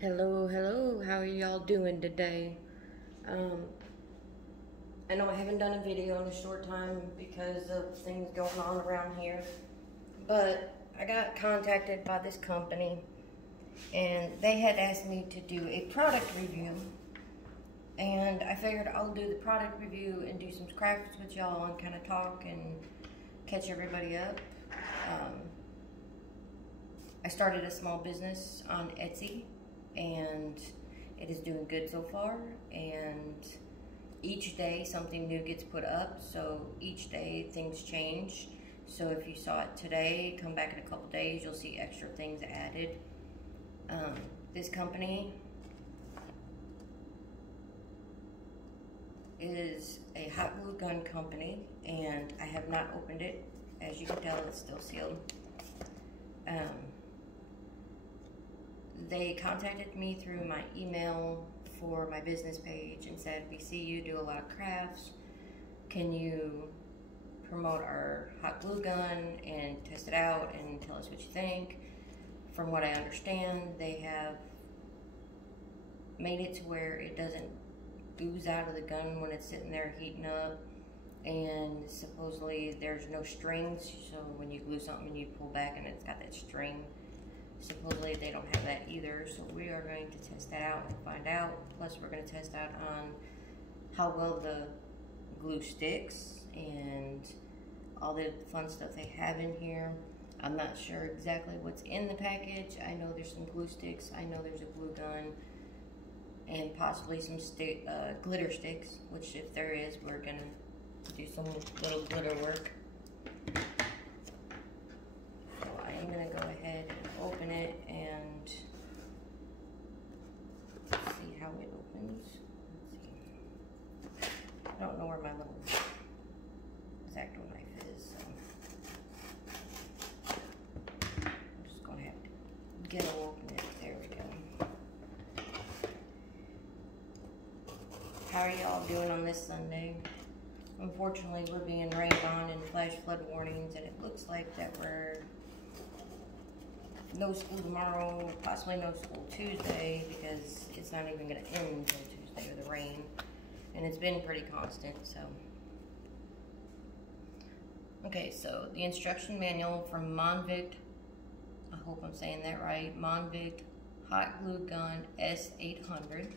Hello, how are y'all doing today? Um, I know I haven't done a video in a short time because of things going on around here, but I got contacted by this company and they had asked me to do a product review, and I figured I'll do the product review and do some crafts with y'all and kind of talk and catch everybody up. I started a small business on Etsy and it is doing good so far, and each day something new gets put up, so each day things change. So if you saw it today, come back in a couple days, you'll see extra things added. This company is a hot glue gun company, and I have not opened it. As you can tell, it's still sealed. They contacted me through my email for my business page and said, we see you do a lot of crafts. Can you promote our hot glue gun and test it out and tell us what you think? From what I understand, they have made it to where it doesn't ooze out of the gun when it's sitting there heating up, and supposedly there's no strings, so when you glue something you pull back and it's got that string. Supposedly they don't have that either, so we are going to test that out and find out. Plus we're going to test out on how well the glue sticks and all the fun stuff they have in here. I'm not sure exactly what's in the package. I know there's some glue sticks, I know there's a glue gun, and possibly some glitter sticks, which if there is, we're going to do some little glitter work. So I am going to go ahead and open it and see how it opens. Let's see. I don't know where my little X-Acto knife is, so I'm just going to have to get to open it. There we go. How are y'all doing on this Sunday? Unfortunately, we're being rained on and flash flood warnings, and it looks like that we're no school tomorrow, possibly no school Tuesday, because it's not even going to end until Tuesday with the rain, and it's been pretty constant. So okay, so the instruction manual from Monvic, I hope I'm saying that right, Monvic Hot Glue Gun S800,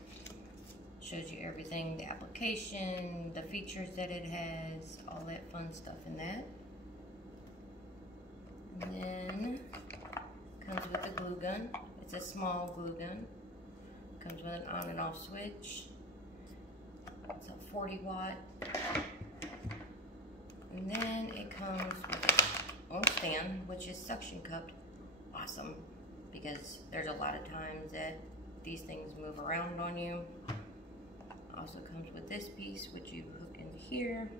shows you everything, the application, the features that it has, all that fun stuff in that. And then comes with a glue gun. It's a small glue gun. Comes with an on and off switch. It's a 40-watt. And then it comes with its own stand, which is suction cupped. Awesome, because there's a lot of times that these things move around on you. Also comes with this piece, which you hook into here.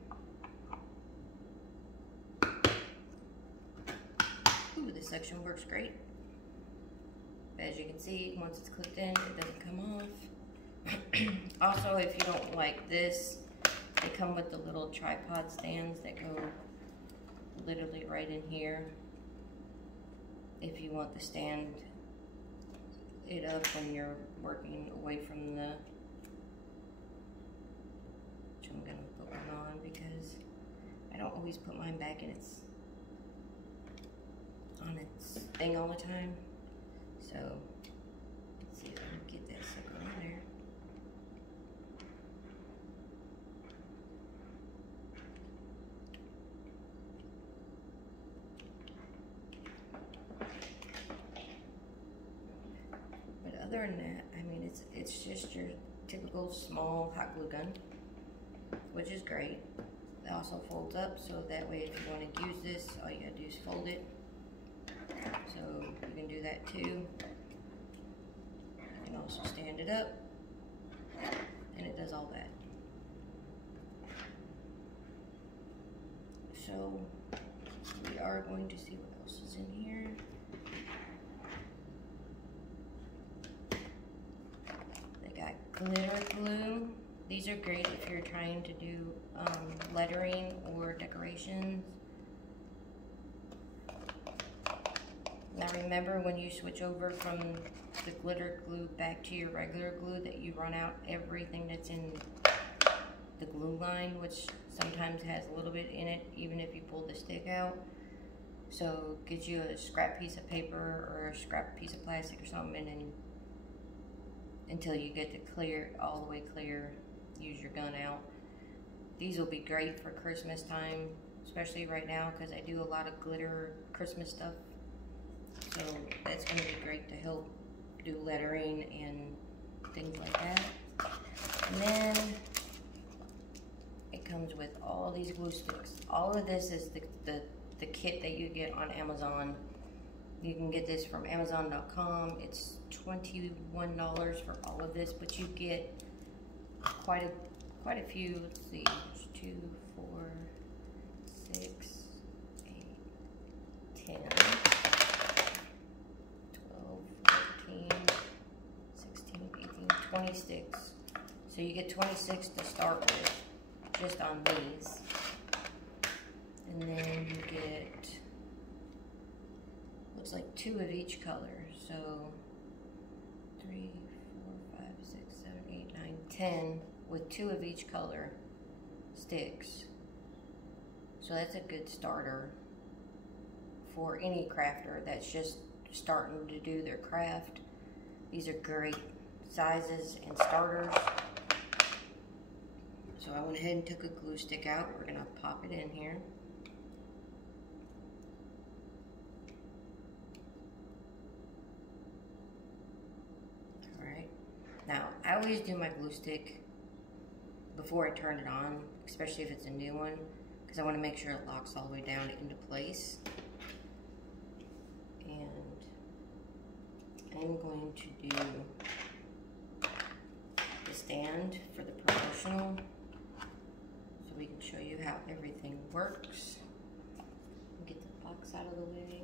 Ooh, this section works great. As you can see, once it's clipped in, it doesn't come off. Also, if you don't like this, they come with the little tripod stands that go literally right in here. If you want to stand it up when you're working away from the, which I'm gonna put one on because I don't always put mine back and it's on its thing all the time. So let's see if I can get that sucker on there. But other than that, I mean, it's just your typical small hot glue gun, which is great. It also folds up, so that way if you want to use this, all you gotta do is fold it. So you can do that too. You can also stand it up, and it does all that. So we are going to see what else is in here. They got glitter glue. These are great if you're trying to do lettering or decorations. Now remember, when you switch over from the glitter glue back to your regular glue, that you run out everything that's in the glue line, which sometimes has a little bit in it, even if you pull the stick out. So get you a scrap piece of paper or a scrap piece of plastic or something, and then until you get to clear, all the way clear, use your gun out. These will be great for Christmas time, especially right now, because I do a lot of glitter Christmas stuff. So that's going to be great to help do lettering and things like that. And then it comes with all these glue sticks. All of this is the kit that you get on Amazon. You can get this from Amazon.com. It's $21 for all of this, but you get quite a few. Let's see, 2, 4, 6, 8, 10, 12, 14, 16, 18, 20 sticks. So you get 26 to start with, just on these. And then you get, looks like 2 of each color. So 3, 4, 5, 6, 7, 8, 9, 10 with 2 of each color sticks. So that's a good starter for any crafter that's just starting to do their craft. These are great sizes and starters. So I went ahead and took a glue stick out. We're gonna pop it in here. Alright, now I always do my glue stick before I turn it on, especially if it's a new one, because I want to make sure it locks all the way down into place. And I'm going to do the stand for the promotional, so we can show you how everything works. Get the box out of the way.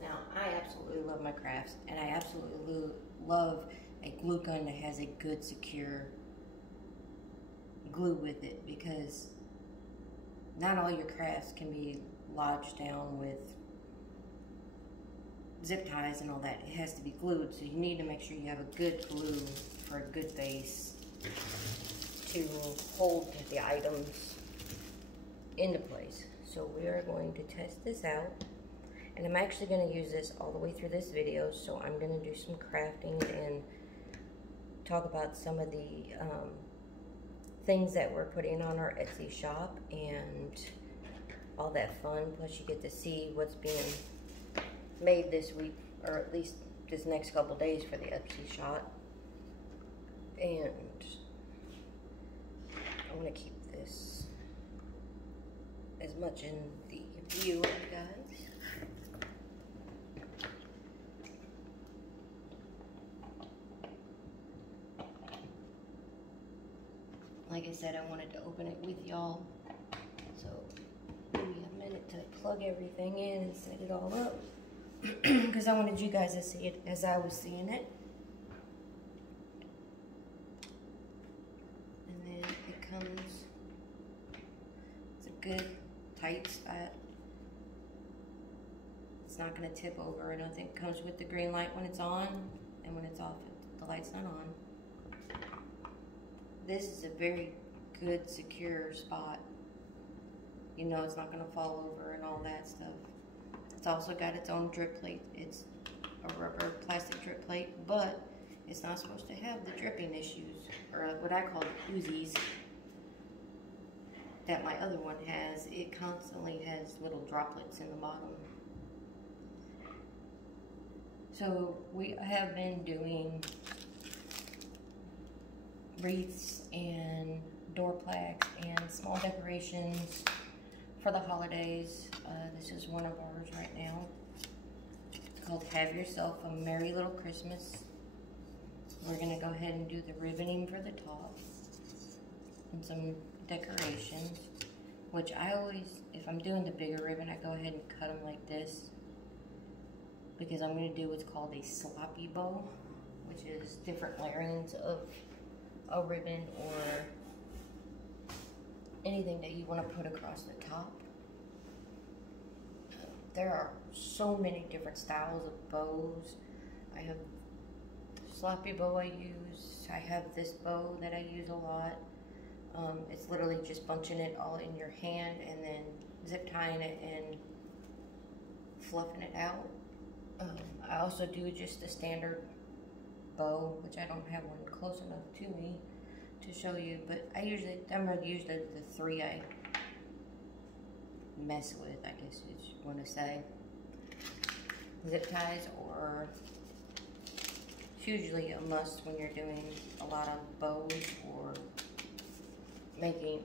Now, I absolutely love my crafts, and I absolutely love a glue gun that has a good, secure glue with it, because not all your crafts can be lodged down with zip ties and all that. It has to be glued, so you need to make sure you have a good glue for a good base to hold the items into place. So we are going to test this out, and I'm actually going to use this all the way through this video. So I'm going to do some crafting and talk about some of the things that we're putting on our Etsy shop and all that fun. Plus you get to see what's being made this week, or at least this next couple days for the Etsy shop. And I'm going to keep this as much in the view of you guys. Like I said, I wanted to open it with y'all, so give me a minute to plug everything in and set it all up, because I wanted you guys to see it as I was seeing it. And then it comes, it's a good tight spot. It's not going to tip over. I don't think it comes with the green light when it's on, and when it's off, the light's not on. This is a very good, secure spot. You know it's not going to fall over and all that stuff. It's also got its own drip plate. It's a rubber plastic drip plate, but it's not supposed to have the dripping issues, or what I call the oozies, that my other one has. It constantly has little droplets in the bottom. So we have been doing wreaths and door plaques and small decorations for the holidays. This is one of ours right now. It's called Have Yourself a Merry Little Christmas. We're going to go ahead and do the ribboning for the top and some decorations, which I always, if I'm doing the bigger ribbon, I go ahead and cut them like this, because I'm going to do what's called a sloppy bow, which is different layerings of a ribbon or anything that you want to put across the top. There are so many different styles of bows. I have the sloppy bow I use. I have this bow that I use a lot. It's literally just bunching it all in your hand and then zip tying it and fluffing it out. I also do just a standard bow, which I don't have one close enough to me to show you, but I'm gonna use the three I mess with, I guess you want to say. Zip ties or it's usually a must when you're doing a lot of bows or making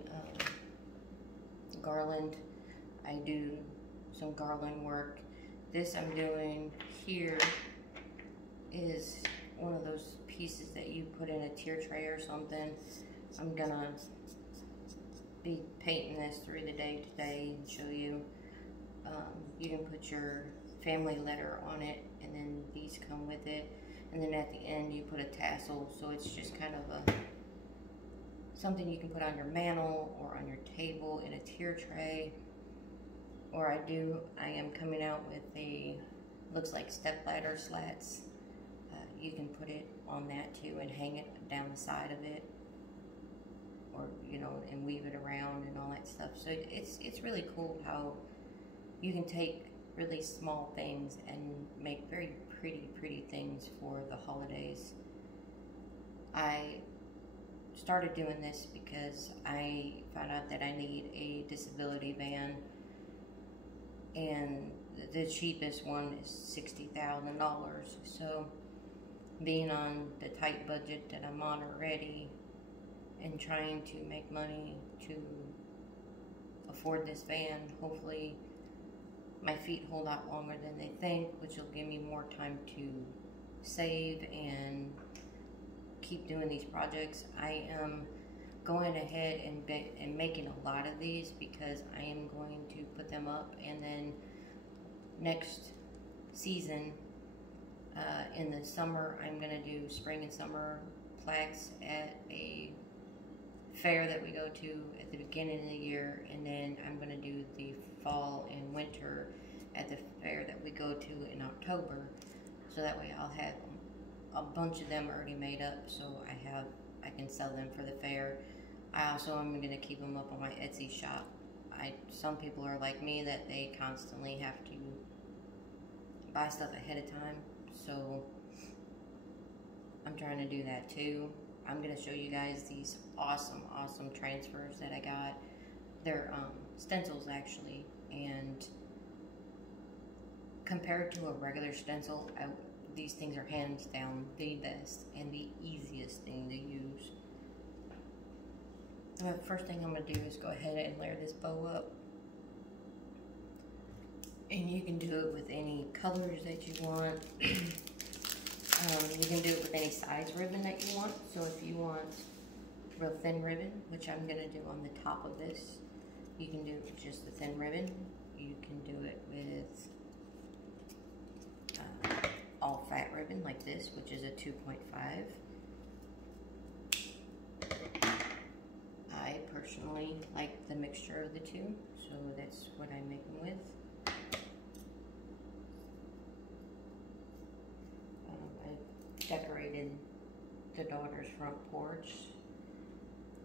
garland. I do some garland work. This I'm doing here is one of those pieces that you put in a tier tray or something. I'm gonna be painting this through the day today and show you. You can put your family letter on it, and then these come with it, and then at the end you put a tassel, so it's just kind of something you can put on your mantle or on your table in a tier tray. Or I am coming out with looks like step ladder slats. You can put it on that too and hang it down the side of it, or and weave it around and all that stuff. So it's really cool how you can take really small things and make very pretty things for the holidays. I started doing this because I found out that I need a disability van, and the cheapest one is $60,000. So being on the tight budget that I'm on already and trying to make money to afford this van, hopefully my feet hold out longer than they think, which will give me more time to save and keep doing these projects. I am going ahead and making a lot of these because I am going to put them up, and then next season in the summer I'm going to do spring and summer plaques at a fair that we go to at the beginning of the year, and then I'm going to do the fall and winter at the fair that we go to in October, so that way I'll have a bunch of them already made up, so I can sell them for the fair. I also am going to keep them up on my Etsy shop. Some people are like me that they constantly have to buy stuff ahead of time, so I'm trying to do that too. I'm going to show you guys these awesome transfers that I got. They're stencils actually, and compared to a regular stencil, these things are hands down the best and the easiest thing to use. The first thing I'm going to do is go ahead and layer this bow up. And you can do it with any colors that you want. You can do it with any size ribbon that you want. So if you want real thin ribbon, which I'm going to do on the top of this, you can do it with just the thin ribbon. You can do it with all fat ribbon like this, which is a 2.5. I personally like the mixture of the two, so that's what I make them with. I decorated the daughter's front porch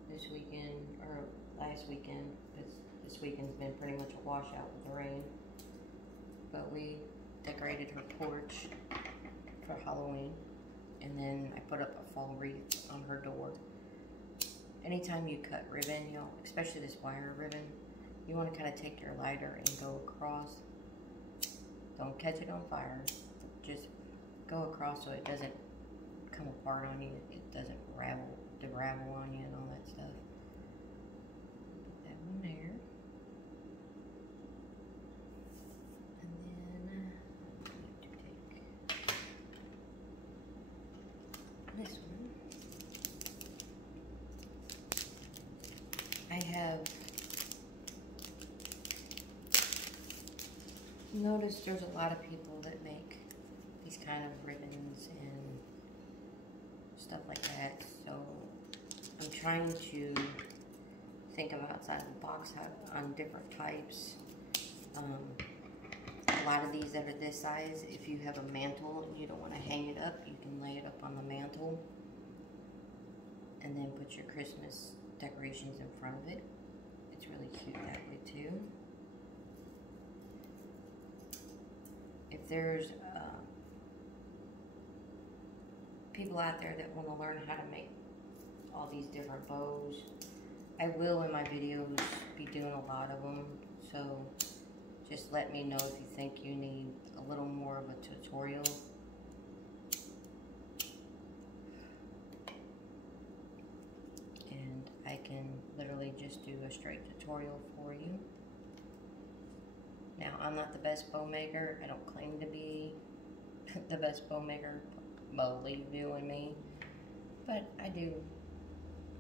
this weekend, or last weekend, because this weekend's been pretty much a washout with the rain. But we decorated her porch for Halloween, and then I put up a fall wreath on her door. Anytime you cut ribbon, especially this wire ribbon, you want to kind of take your lighter and go across. Don't catch it on fire. Just go across so it doesn't come apart on you. It doesn't ravel on you and all that stuff. Put that one there. And then I have to take this one. I have noticed there's a lot of people that make these kind of ribbons and stuff like that, so I'm trying to think of outside the box on different types. A lot of these that are this size, if you have a mantle and you don't want to hang it up, you can lay it up on the mantle and then put your Christmas decorations in front of it. It's really cute that way too. If there's people out there that want to learn how to make all these different bows, I will in my videos be doing a lot of them, so just let me know if you think you need a little more of a tutorial. And I can literally just do a straight tutorial for you. Now, I'm not the best bow maker. I don't claim to be the best bow maker, believe you and me, but I do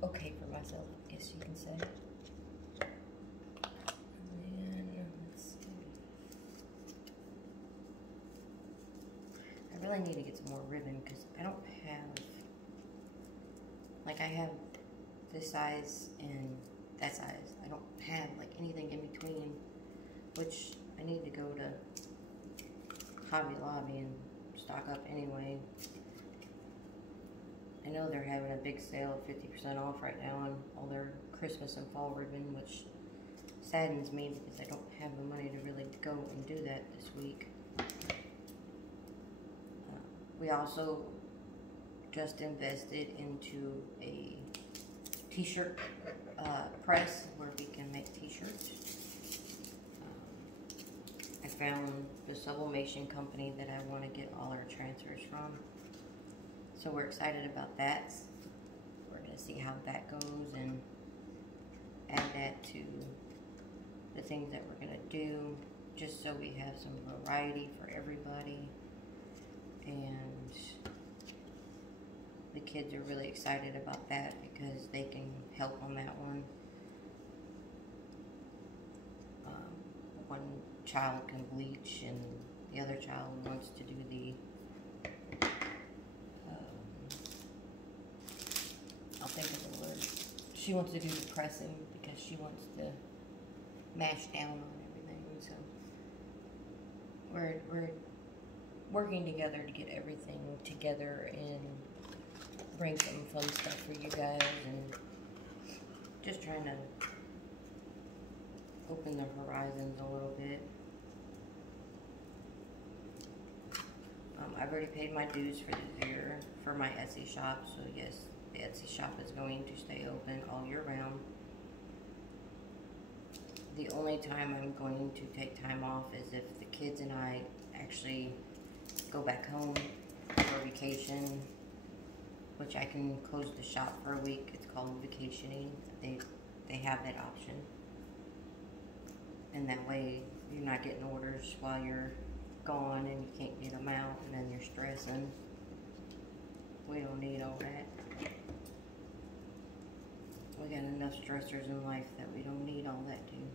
okay for myself, I guess you can say. I really need to get some more ribbon because I don't have, like I have this size and that size. I don't have like anything in between, which I need to go to Hobby Lobby and stock up anyway. I know they're having a big sale of 50% off right now on all their Christmas and fall ribbon, which saddens me because I don't have the money to really go and do that this week. We also just invested into a t-shirt press where we can make t-shirts. I found the sublimation company that I want to get all our transfers from. So we're excited about that. We're going to see how that goes and add that to the things that we're going to do, just so we have some variety for everybody. And the kids are really excited about that because they can help on that one. One child can bleach and the other child wants to do the I'll think of the word. She wants to do the pressing because she wants to mash down on everything. So we're working together to get everything together and bring some fun stuff for you guys, and just trying to open the horizons a little bit. I've already paid my dues for this year for my Etsy shop, so yes, the Etsy shop is going to stay open all year round. The only time I'm going to take time off is if the kids and I actually go back home for vacation, which I can close the shop for a week. It's called vacationing. They have that option. And that way you're not getting orders while you're gone and you can't get them out and then you're stressing. We don't need all that. We got enough stressors in life that we don't need all that too.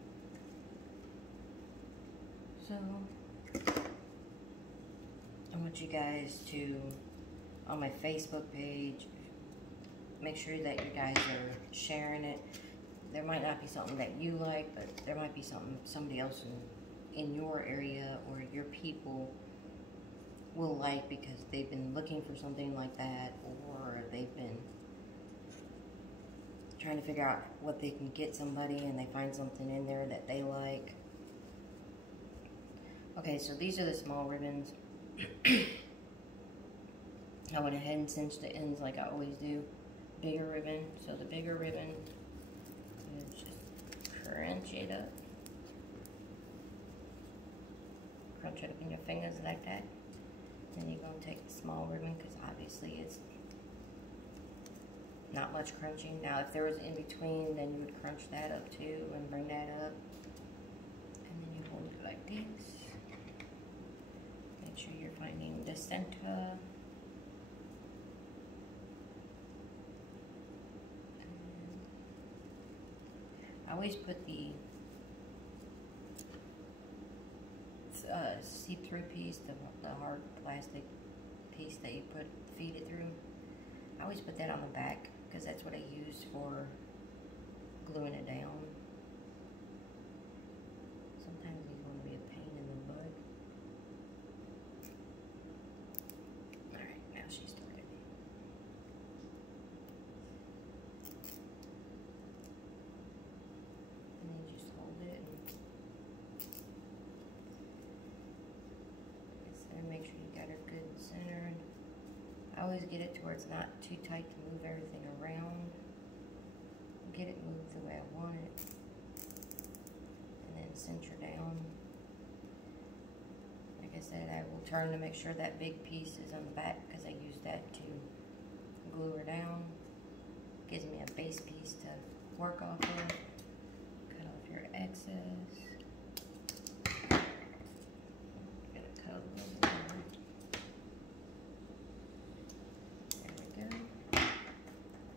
So I want you guys to, on my Facebook page, make sure that you guys are sharing it. There might not be something that you like, but there might be something somebody else in your area or your people will like because they've been looking for something like that, or they've been trying to figure out what they can get somebody and they find something in there that they like. Okay, so these are the small ribbons. I went ahead and cinched the ends like I always do. Bigger ribbon. So the bigger ribbon is just crunch it up. Crunch it up in your fingers like that. Then you're going to take the small ribbon because obviously it's not much crunching. Now if there was in between, then you would crunch that up too and bring that up. And then you hold it like this. Make sure you're finding the center. I always put the see-through piece, the hard plastic piece that you feed it through. I always put that on the back because that's what I use for gluing it down. Sometimes these want to be a pain in the butt. Alright, now she started. And then just hold it and make sure you got her good and centered. I always get it to where it's not too tight to move everything around. Get it moved the way I want it. And then center down. Like I said, I will turn to make sure that big piece is on the back because I use that to glue her down. Gives me a base piece to work off of. Cut off your excess. Gonna cut a little bit more. There we go.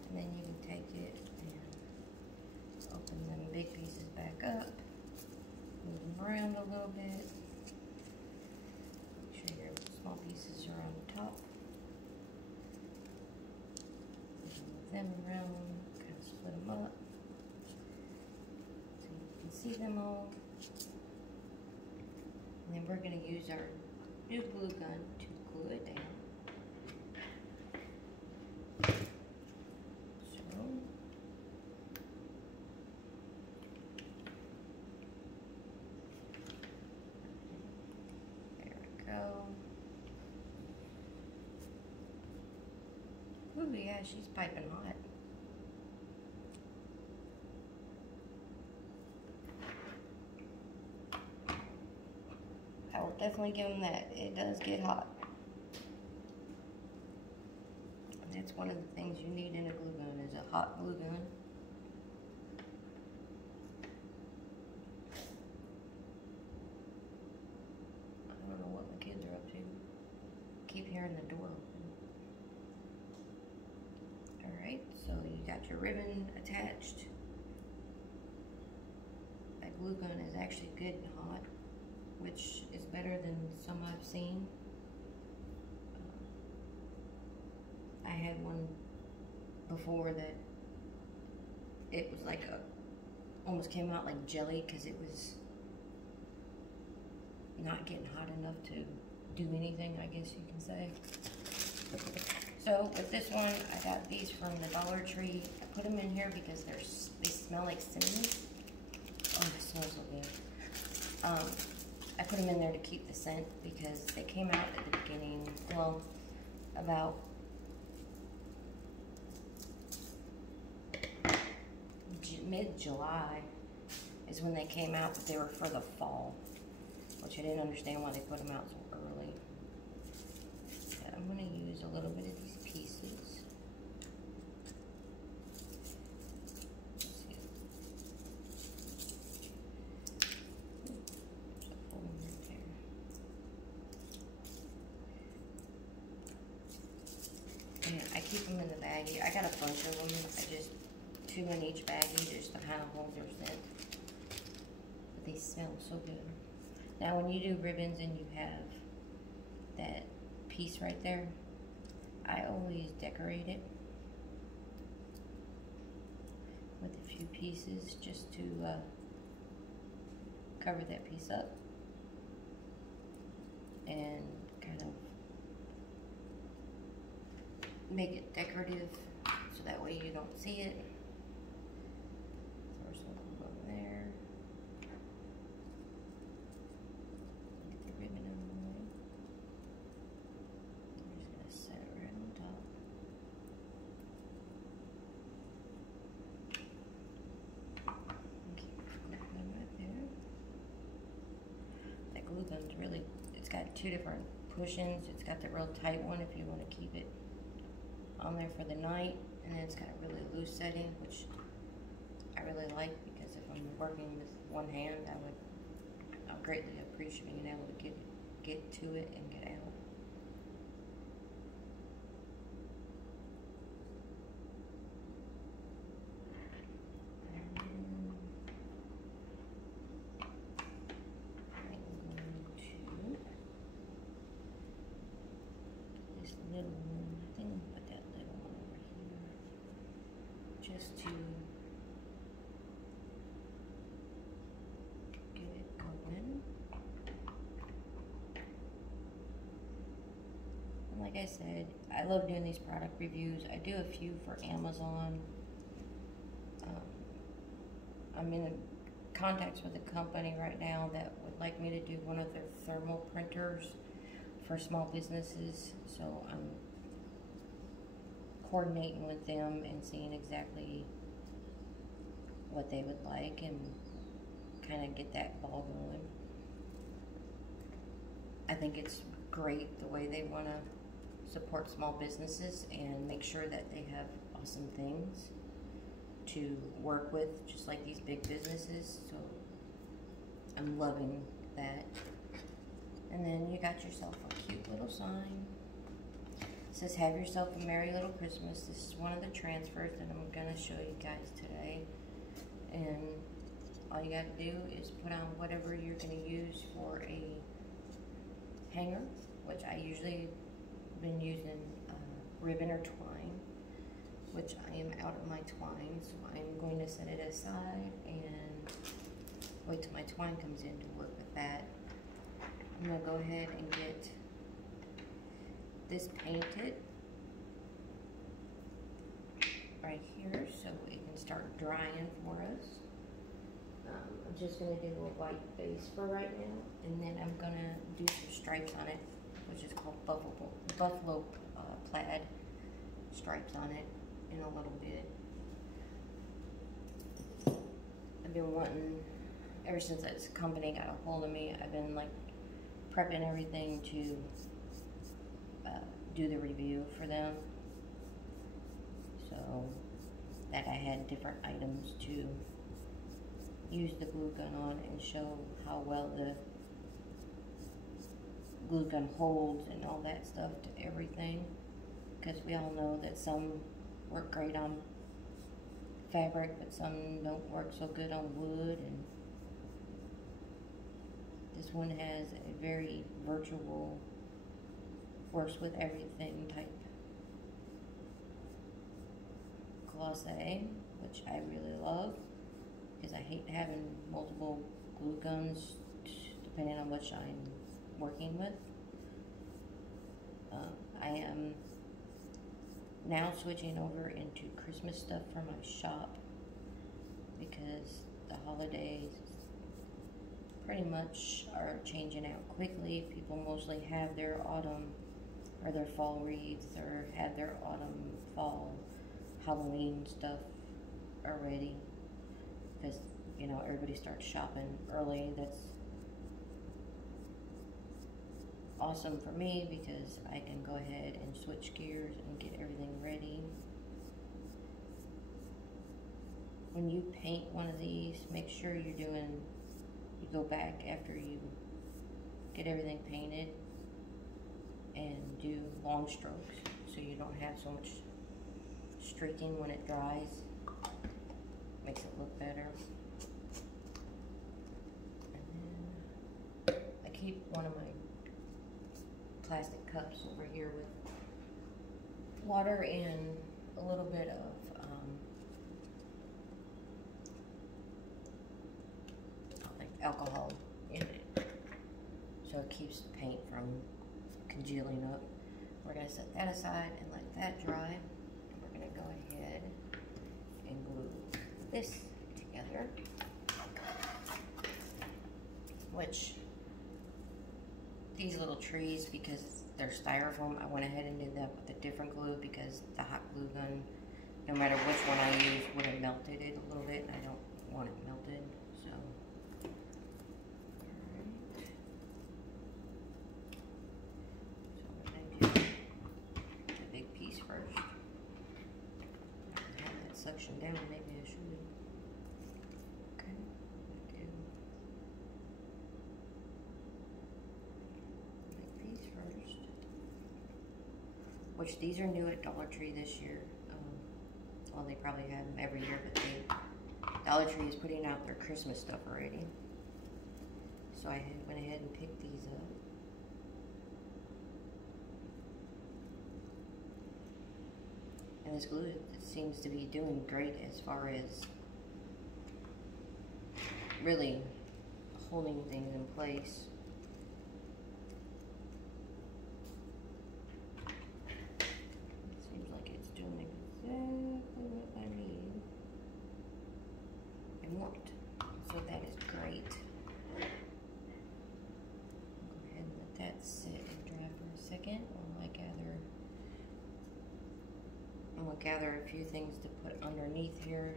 And then you can take it and open them big pieces back up. Move them around a little bit. Make sure your small pieces are on the top. Move them around, kind of split them up so you can see them all. And then we're going to use our new glue gun to glue it down. So, there we go. Ooh, yeah, she's piping hot. I will definitely give them that. It does get hot. And that's one of the things you need in a glue gun is a hot glue gun. I don't know what my kids are up to. Keep hearing the door open. Alright, so you got your ribbon attached. That glue gun is actually good and hot, which is better than some I've seen. I had one before that it was like almost came out like jelly because it was not getting hot enough to do anything, I guess you can say. So with this one, I got these from the Dollar Tree. I put them in here because they smell like cinnamon. Oh, it smells so good. I put them in there to keep the scent because they came out at the beginning, well, about mid-July is when they came out, but they were for the fall, which I didn't understand why they put them out so early. But I'm going to use a little bit of these pieces. And I keep them in the baggie. I got a bunch of them. I just 2 in each baggie just to kind of hold their scent. But they smell so good. Now when you do ribbons and you have that piece right there, I always decorate it with a few pieces just to cover that piece up and kind of make it decorative so that way you don't see it. Throw some glue over there. Get the ribbon out of the way. I'm just going to set it right on top. And keep glue gun right there. That glue gun's really, it's got 2 different push-ins. It's got the real tight one if you want to keep it on there for the night, and then it's got a really loose setting, which I really like because if I'm working with one hand, I'll greatly appreciate being able to get to it and get out. like I said, I love doing these product reviews. I do a few for Amazon. I'm in contacts with a company right now that would like me to do one of their thermal printers for small businesses. So I'm coordinating with them and seeing exactly what they would like and kind of get that ball going. I think it's great the way they want to support small businesses and make sure that they have awesome things to work with, just like these big businesses. So I'm loving that. And then you got yourself a cute little sign. It says, "Have yourself a merry little Christmas." This is one of the transfers that I'm gonna show you guys today. And all you gotta do is put on whatever you're gonna use for a hanger, which I usually been using ribbon or twine, which I am out of my twine, so I'm going to set it aside and wait till my twine comes in to work with that. I'm going to go ahead and get this painted right here so it can start drying for us. I'm just going to do a white base for right now, and then I'm going to do some stripes on it, which is called buffalo plaid stripes on it in a little bit. I've been wanting, ever since this company got a hold of me, I've been like prepping everything to do the review for them, so that I had different items to use the glue gun on and show how well the glue gun holds and all that stuff to everything, because we all know that some work great on fabric but some don't work so good on wood, and this one has a very virtual, works with everything type glossy, which I really love, because I hate having multiple glue guns depending on which I'm working with. I am now switching over into Christmas stuff for my shop, because the holidays pretty much are changing out quickly. People mostly have their autumn or their fall wreaths, or have their autumn, fall, Halloween stuff already, because, you know, everybody starts shopping early. That's awesome for me, because I can go ahead and switch gears and get everything ready. When you paint one of these, make sure you go back after you get everything painted and do long strokes, so you don't have so much streaking when it dries. Makes it look better. And then I keep one of my plastic cups over here with water and a little bit of alcohol in it, so it keeps the paint from congealing up. We're going to set that aside and let that dry, and we're going to go ahead and glue this together, which these little trees, because they're styrofoam, I went ahead and did that with a different glue, because the hot glue gun, no matter which one I use, would have melted it a little bit, and I don't want it melted. So we're going to do the big piece first. Have that suction down, maybe I should. Okay, do big piece first. Which these are new at Dollar Tree this year. Well, they probably have them every year, but Dollar Tree is putting out their Christmas stuff already. So I went ahead and picked these up. And this glue seems to be doing great as far as really holding things in place. that sit and dry for a second while I gather. I'm gonna gather a few things to put underneath here.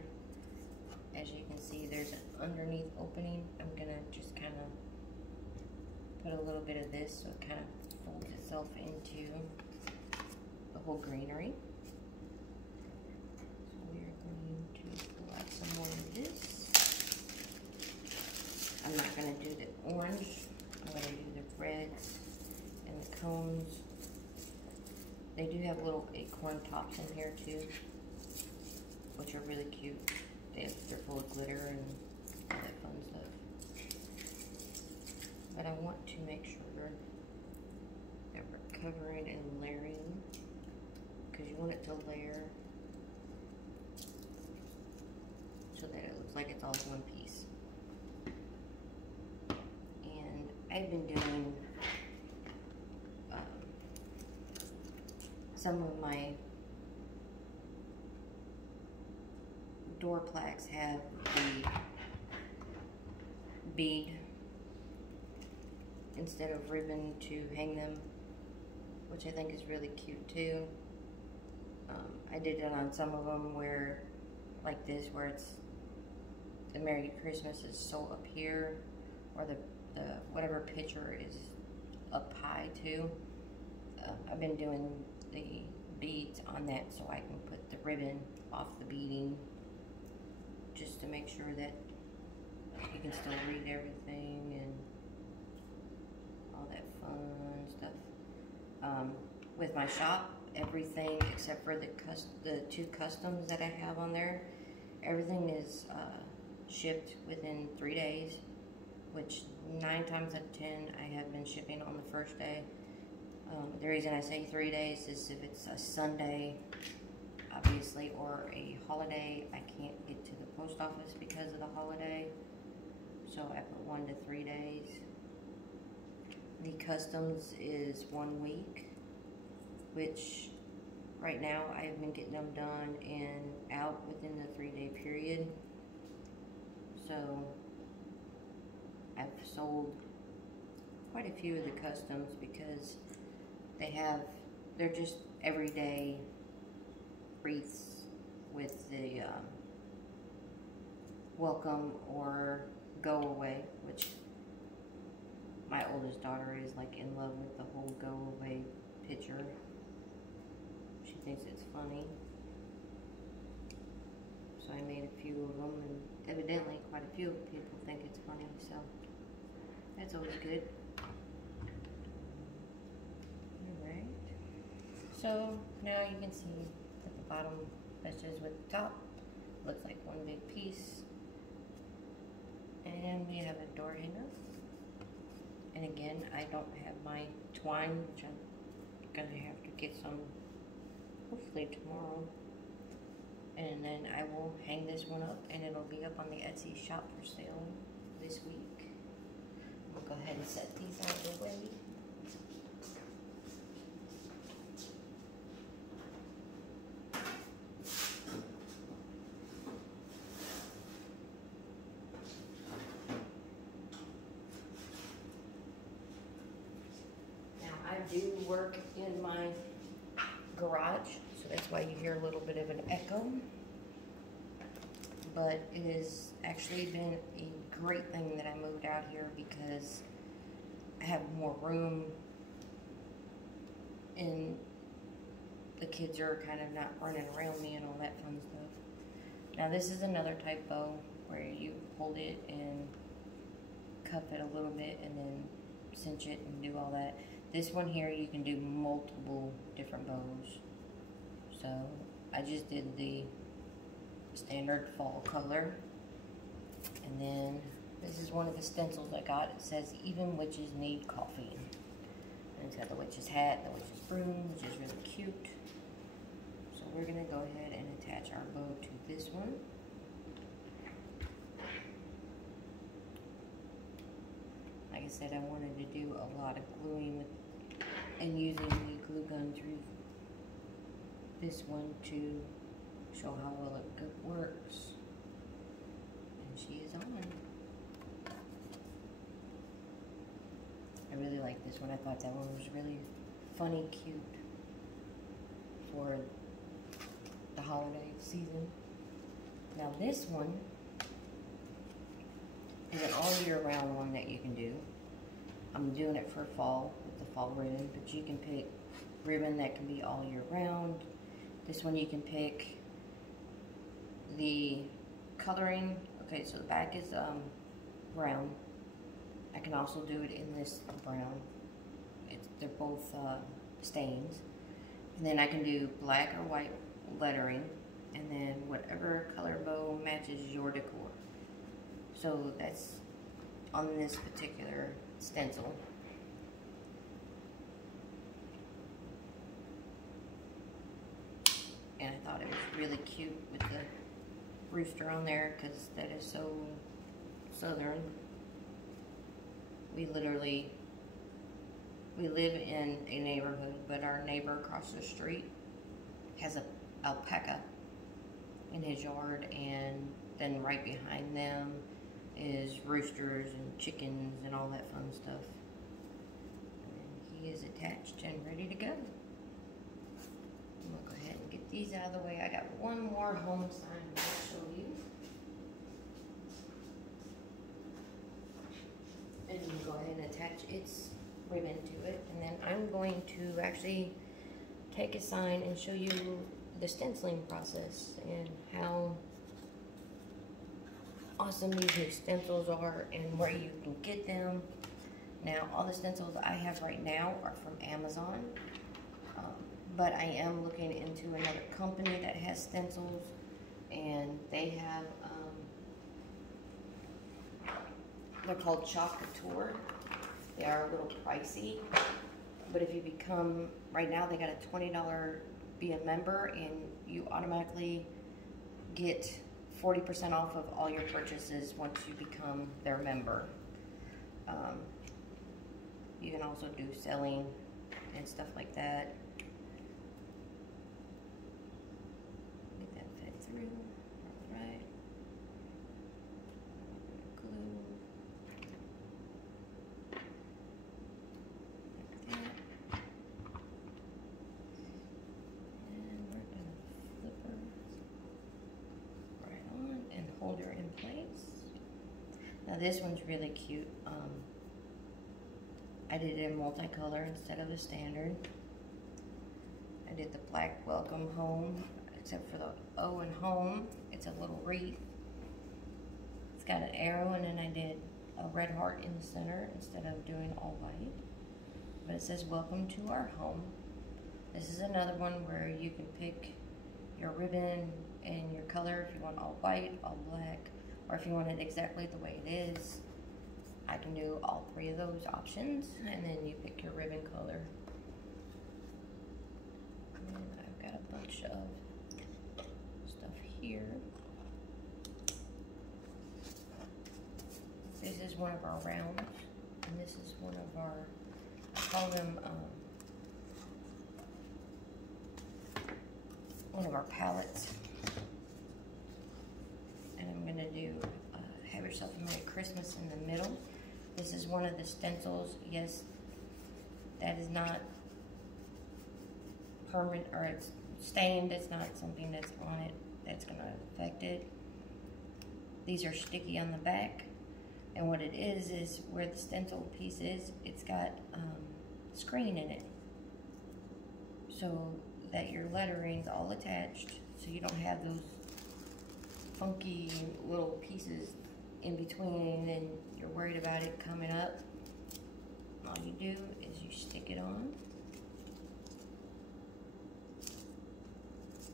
As you can see, there's an underneath opening. I'm gonna just kind of put a little bit of this so it kind of folds itself into the whole greenery. So we are going to pull out some more of this. I'm not gonna do the orange. I'm gonna do the reds and the cones. They do have little acorn tops in here too, which are really cute. They're full of glitter and all that fun stuff. But I want to make sure that we're covering and layering, because you want it to layer so that it looks like it's all one piece. And I've been doing some of my door plaques have the bead instead of ribbon to hang them, which I think is really cute too. I did it on some of them where, like this, where it's the Merry Christmas is so up here, or the whatever picture is up high too. I've been doing the beads on that so I can put the ribbon off the beading, just to make sure that you can still read everything and all that fun stuff. With my shop, everything except for the 2 customs that I have on there, everything is shipped within 3 days, which 9 times out of 10 I have been shipping on the first day. The reason I say 3 days is if it's a Sunday, obviously, or a holiday, I can't get to the post office because of the holiday, so I put 1 to 3 days. The customs is 1 week, which right now I've been getting them done and out within the 3-day period. So I've sold quite a few of the customs because they're just everyday wreaths with the welcome or go away, which my oldest daughter is like in love with the whole go away picture. She thinks it's funny. So I made a few of them, and evidently quite a few people think it's funny, so that's always good. Alright, so now you can see that the bottom meshes with the top. Looks like one big piece. And we have a door hanger. And again, I don't have my twine, which I'm gonna have to get some hopefully tomorrow. And then I will hang this one up, and it'll be up on the Etsy shop for sale this week. I'll go ahead and set these out of the way. Now I do work in my garage, so that's why you hear a little bit of an echo, but it has actually been a great thing that I moved out here because I have more room and the kids are kind of not running around me and all that fun stuff. Now this is another type bow where you hold it and cuff it a little bit and then cinch it and do all that. This one here, you can do multiple different bows. So I just did the standard fall color. And then this is one of the stencils I got. It says, "Even witches need coffee." And it's got the witch's hat, the witch's broom, which is really cute. So we're gonna go ahead and attach our bow to this one. Like I said, I wanted to do a lot of gluing with and using the glue gun through this one to show how well it works. And she is on. I really like this one. I thought that one was really funny, cute for the holiday season. Now this one is an all year round one that you can do. I'm doing it for fall with the fall ribbon, but you can pick ribbon that can be all year round. This one you can pick the coloring. Okay, so the back is brown. I can also do it in this brown. They're both stains. And then I can do black or white lettering, and then whatever color bow matches your decor. So that's on this particular stencil. And I thought it was really cute with the rooster on there, because that is so southern. We live in a neighborhood, but our neighbor across the street has an alpaca in his yard, and then right behind them is roosters and chickens and all that fun stuff. And he is attached and ready to go. I'm gonna go ahead and get these out of the way. I got one more home sign to show you. And you can go ahead and attach its ribbon to it. And then I'm going to actually take a sign and show you the stenciling process and how awesome these new stencils are and where you can get them. Now, all the stencils I have right now are from Amazon, but I am looking into another company that has stencils, and they have, they're called Chalk Couture. They are a little pricey, but if you become, right now they got a $20 be a member, and you automatically get 40% off of all your purchases once you become their member. You can also do selling and stuff like that. Get that fit through. All right. Glue. Like that. And we're gonna flip her right on and hold her in place. Now this one's really cute. I did it in multicolor instead of a standard. I did the black welcome home, except for the O in home, it's a little wreath. It's got an arrow, and then I did a red heart in the center instead of doing all white. But it says welcome to our home. This is another one where you can pick your ribbon and your color if you want all white, all black, or if you want it exactly the way it is. I can do all three of those options, and then you pick your ribbon color. And I've got a bunch of stuff here. This is one of our rounds, and this is one of our, I call them, one of our palettes. And I'm gonna do Have Yourself a Merry Christmas in the middle. This is one of the stencils. Yes, that is not permanent, or it's stained. It's not something that's on it that's gonna affect it. These are sticky on the back, and what it is where the stencil piece is, it's got screen in it, so that your lettering's all attached, so you don't have those funky little pieces in between and you're worried about it coming up. All you do is you stick it on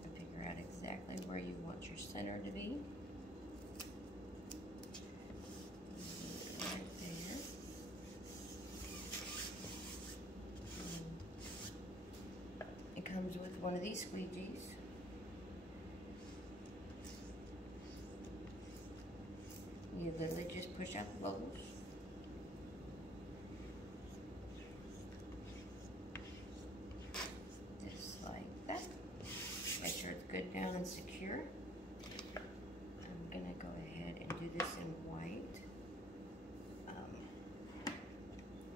and figure out exactly where you want your center to be. Right there. It comes with one of these squeegees. You literally just push out the bubbles. Just like that. Make sure it's good down and secure. I'm gonna go ahead and do this in white.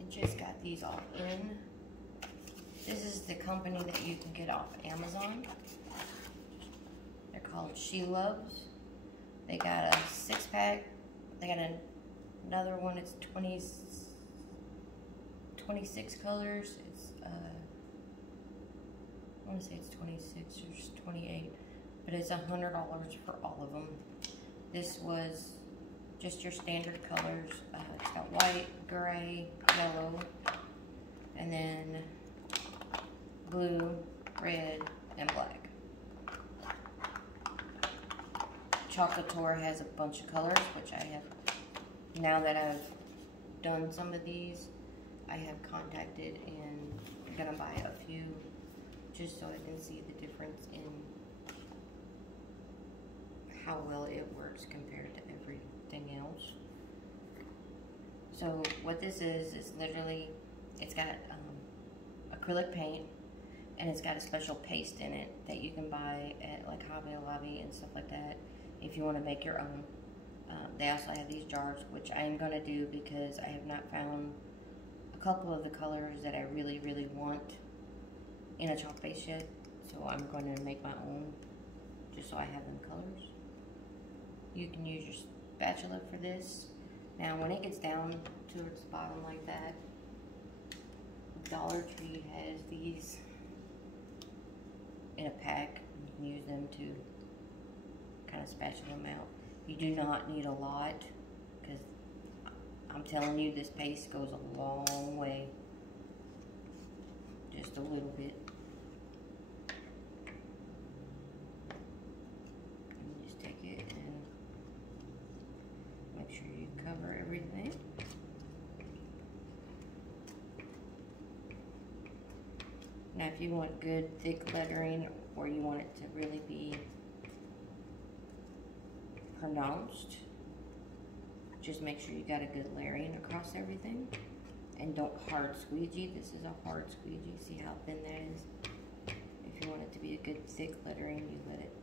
It just got these all in. This is the company that you can get off Amazon. They're called She Loves. They got a 6-pack. They got another one. It's 26 colors. It's I want to say it's 26 or 28, but it's $100 for all of them. This was just your standard colors. It's got white, gray, yellow, and then blue, red, and black. Chocolatoire has a bunch of colors, which I have, now that I've done some of these, I have contacted and I'm gonna buy a few just so I can see the difference in how well it works compared to everything else. So what this is literally, it's got acrylic paint, and it's got a special paste in it that you can buy at like Hobby Lobby and stuff like that if you want to make your own. They also have these jars, which I am going to do because I have not found a couple of the colors that I really, really want in a chalk base yet. So I'm going to make my own just so I have them colors. You can use your spatula for this. Now when it gets down towards the bottom like that, Dollar Tree has these in a pack. You can use them to kind of spatula them out. You do not need a lot, because I'm telling you, this paste goes a long way. Just a little bit. And just take it and make sure you cover everything. Now if you want good thick lettering, or you want it to really be pronounced, just make sure you got a good layering across everything, and don't hard squeegee. This is a hard squeegee. See how thin that is? If you want it to be a good thick lettering, you let it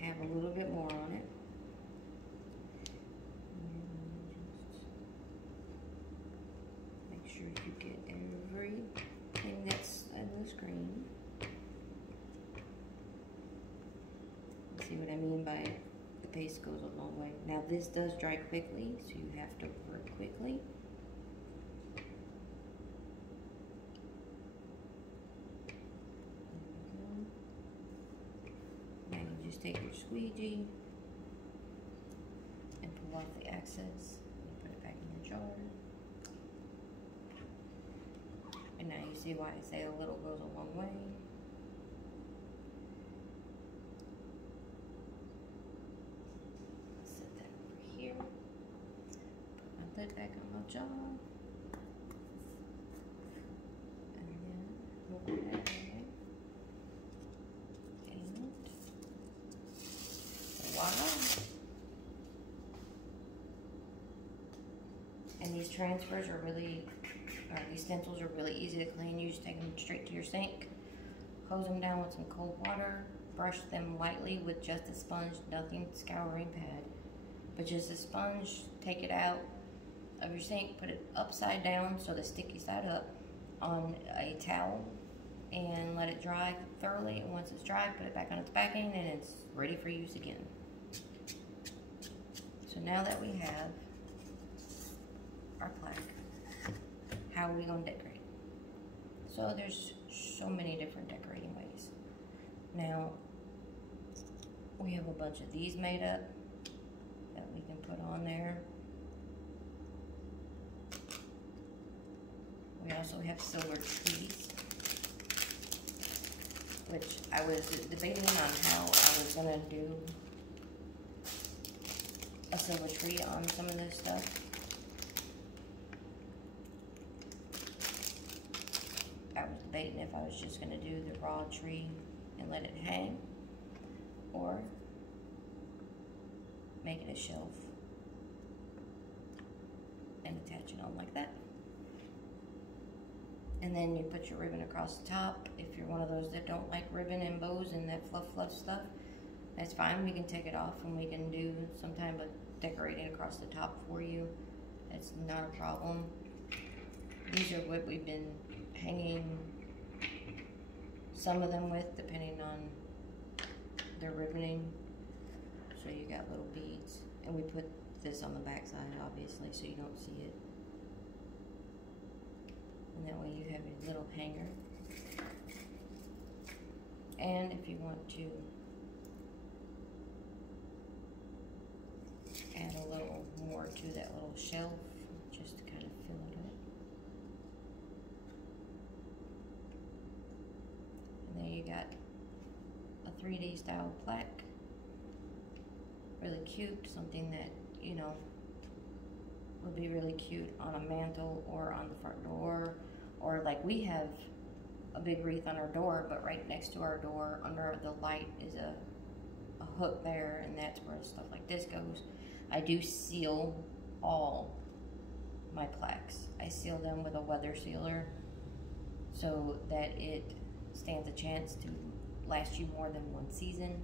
have a little bit more on it. And just make sure you get everything that's on the screen. See what I mean by the paste goes a long way. Now this does dry quickly, so you have to work quickly. Now you just take your squeegee and pull off the excess and put it back in your jar. And now you see why I say a little goes a long way. Lid back on my jar, and then move that away, and voila! And these transfers are really, or these stencils are really easy to clean. You just take them straight to your sink, hose them down with some cold water, brush them lightly with just a sponge, nothing scouring pad, but just a sponge. Take it out of your sink, put it upside down, so the sticky side up, on a towel, and let it dry thoroughly. And once it's dry, put it back on its backing, and it's ready for use again. So now that we have our plaque, how are we going to decorate? So there's so many different decorating ways. Now we have a bunch of these made up that we can put on there. We also have silver trees, which I was debating on how I was going to do a silver tree on some of this stuff. I was debating if I was just going to do the raw tree and let it hang, or make it a shelf and attach it on like that. And then you put your ribbon across the top. If you're one of those that don't like ribbon and bows and that fluff stuff, that's fine. We can take it off and we can do some type of decorating across the top for you. That's not a problem. These are what we've been hanging some of them with, depending on their riveting. So you got little beads, and we put this on the back side, obviously, so you don't see it. And that way you have a little hanger. And if you want to add a little more to that little shelf, just to kind of fill it up. And there you got a 3D style plaque. Really cute, something that, you know, would be really cute on a mantle or on the front door, or like we have a big wreath on our door, but right next to our door under the light is a hook there, and that's where stuff like this goes. I do seal all my plaques. I seal them with a weather sealer so that it stands a chance to last you more than one season,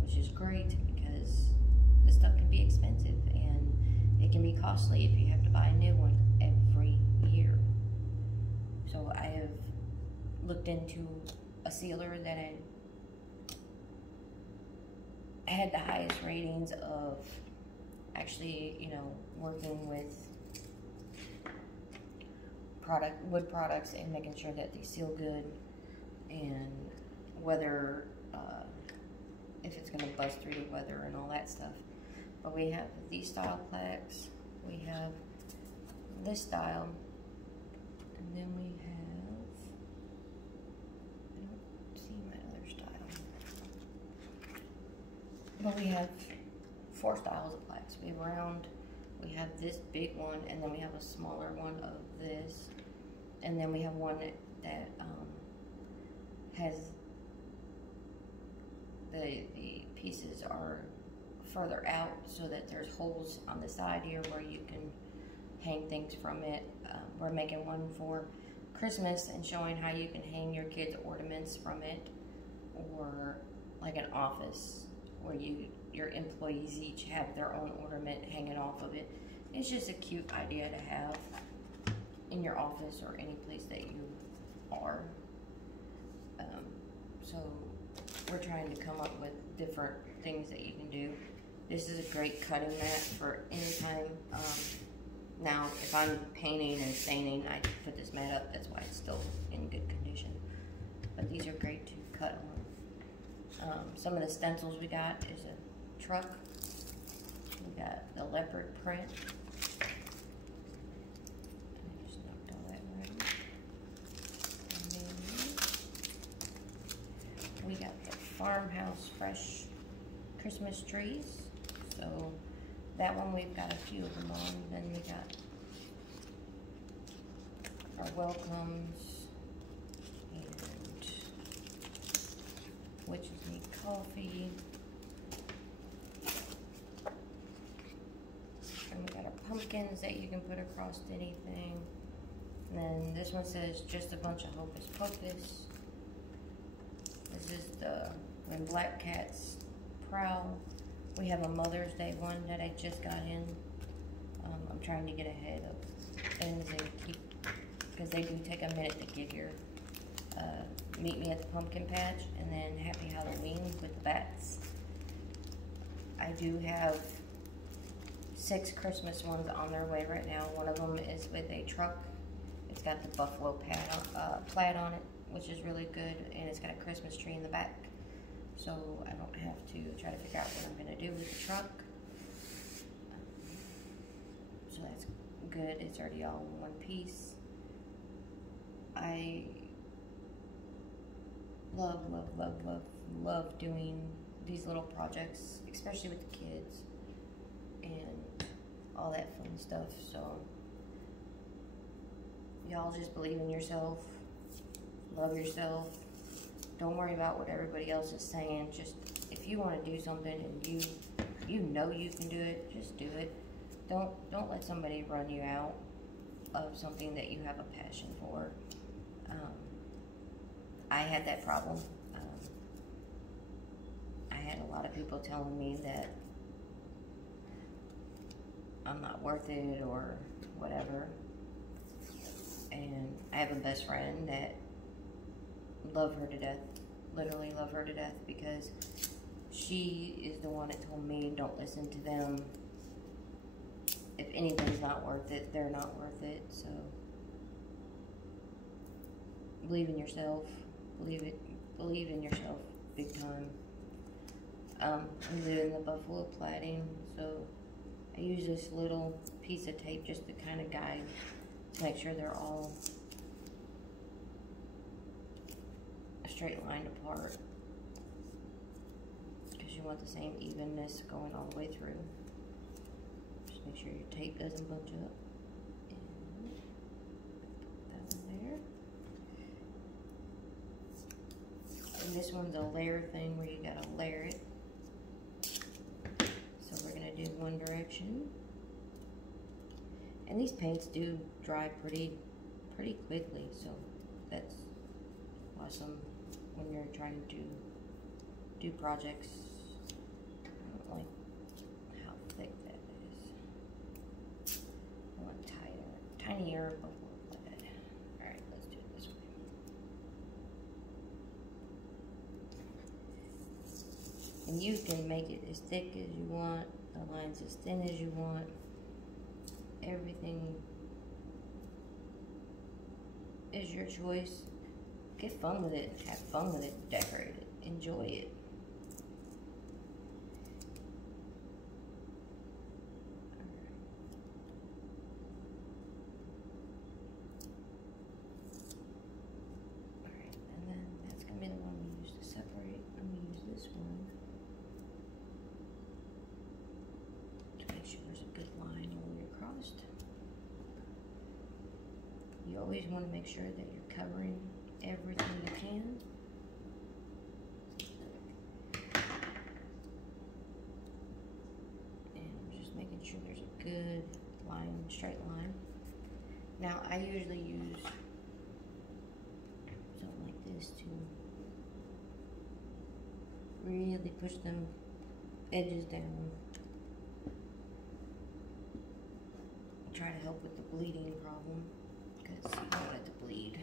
which is great because this stuff can be expensive and it can be costly if you have to buy a new one every year. So I have looked into a sealer that had the highest ratings of actually, you know, working with wood products and making sure that they seal good, and whether if it's going to bust through the weather and all that stuff. But we have these style plaques, we have this style, and then we have, I don't see my other style, but we have 4 styles of plaques. We have round, we have this big one, and then we have a smaller one of this, and then we have one that has the pieces are further out so that there's holes on the side here where you can hang things from it. We're making one for Christmas and showing how you can hang your kids' ornaments from it, or like an office where your employees each have their own ornament hanging off of it. It's just a cute idea to have in your office or any place that you are. So we're trying to come up with different things that you can do. This is a great cutting mat for any time. Now, if I'm painting and staining, I put this mat up. That's why it's still in good condition. But these are great to cut on. Some of the stencils we got is a truck. We got the leopard print. I just knocked all that around. And then we got the Farmhouse Fresh Christmas trees. So that one we've got a few of them on. Then we got our welcomes and Witches Need Coffee. And we got our pumpkins that you can put across anything. And then this one says just a bunch of hocus pocus. This is the When Black Cats Prowl. We have a Mother's Day one that I just got in. I'm trying to get ahead of things and keep, because they do take a minute to get here. Meet me at the pumpkin patch, and then Happy Halloween with the bats. I do have 6 Christmas ones on their way right now. One of them is with a truck. It's got the buffalo plaid on it, which is really good, and it's got a Christmas tree in the back. So I don't have to try to figure out what I'm going to do with the truck. So that's good. It's already all in one piece. I love, love, love, love, love doing these little projects, especially with the kids and all that fun stuff. So y'all just believe in yourself, love yourself. Don't worry about what everybody else is saying. Just, if you want to do something and you know you can do it, just do it. Don't let somebody run you out of something that you have a passion for. I had that problem. I had a lot of people telling me that I'm not worth it or whatever. And I have a best friend that love her to death, literally love her to death, because she is the one that told me don't listen to them. If anything's not worth it, they're not worth it. So believe in yourself. Believe in yourself big time. I'm doing the buffalo plaiting, so I use this little piece of tape just to kind of guide, make sure they're all a straight line apart, because you want the same evenness going all the way through. Just make sure your tape doesn't bunch up. And put that in there. And this one's a layer thing where you gotta layer it. So we're gonna do one direction. And these paints do dry pretty quickly, so that's awesome when you're trying to do projects. I don't like how thick that is. I want tinier before that. Alright, let's do it this way. And you can make it as thick as you want, the lines as thin as you want. Everything is your choice. Get fun with it. Have fun with it. Decorate it. Enjoy it. Alright, and then that's going to be the one we use to separate. I'm going to use this one to make sure there's a good line all the way across. You always want to make sure that you're covering everything you can. And just making sure there's a good line, straight line. Now I usually use something like this to really push them edges down. Try to help with the bleeding problem, because you don't want it to bleed.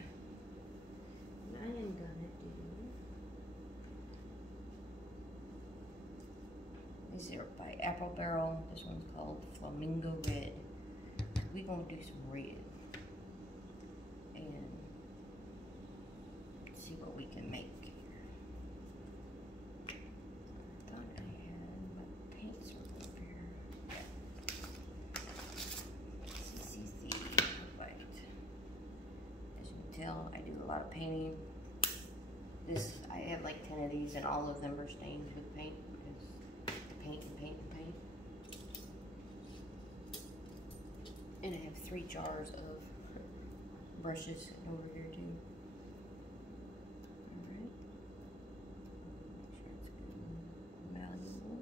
And I am gonna do, these are by Apple Barrel. This one's called Flamingo Red. We're gonna do some red and see what we can make here. I thought I had my paint circle up here. CCC, right. As you can tell, I do a lot of painting. I have like 10 of these, and all of them are stained with paint, because paint and paint and paint. And I have 3 jars of brushes over here too. Alright. Make sure it's good and malleable.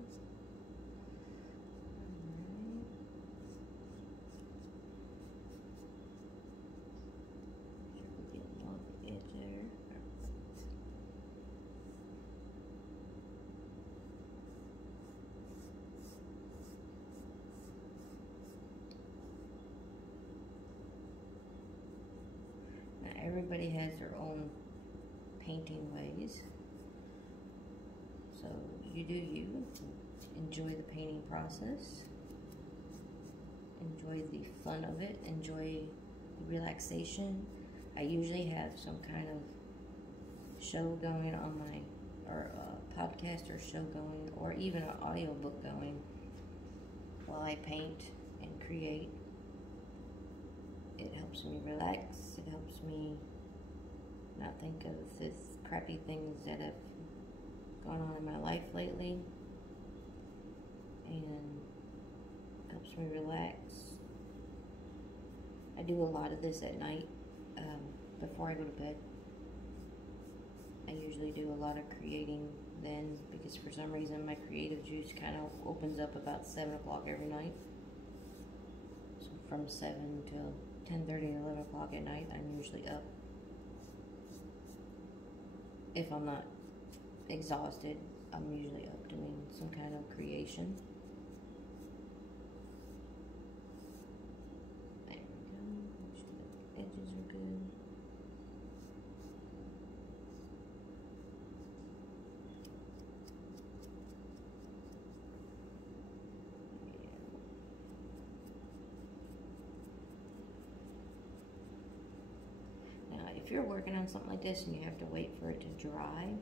Alright. Sure we're getting along the edge there. Everybody has their own painting ways, so you do you. Enjoy the painting process, enjoy the fun of it, enjoy the relaxation. I usually have some kind of show going on my, or a podcast or show going, or even an audiobook going while I paint and create. It helps me relax. It helps me not think of this crappy things that have gone on in my life lately, and helps me relax. I do a lot of this at night before I go to bed. I usually do a lot of creating then, because for some reason my creative juice kind of opens up about 7 o'clock every night. So from 7 till 10:30 or 11 o'clock at night, I'm usually up. If I'm not exhausted, I'm usually up doing some kind of creation. if you're working on something like this and you have to wait for it to dry,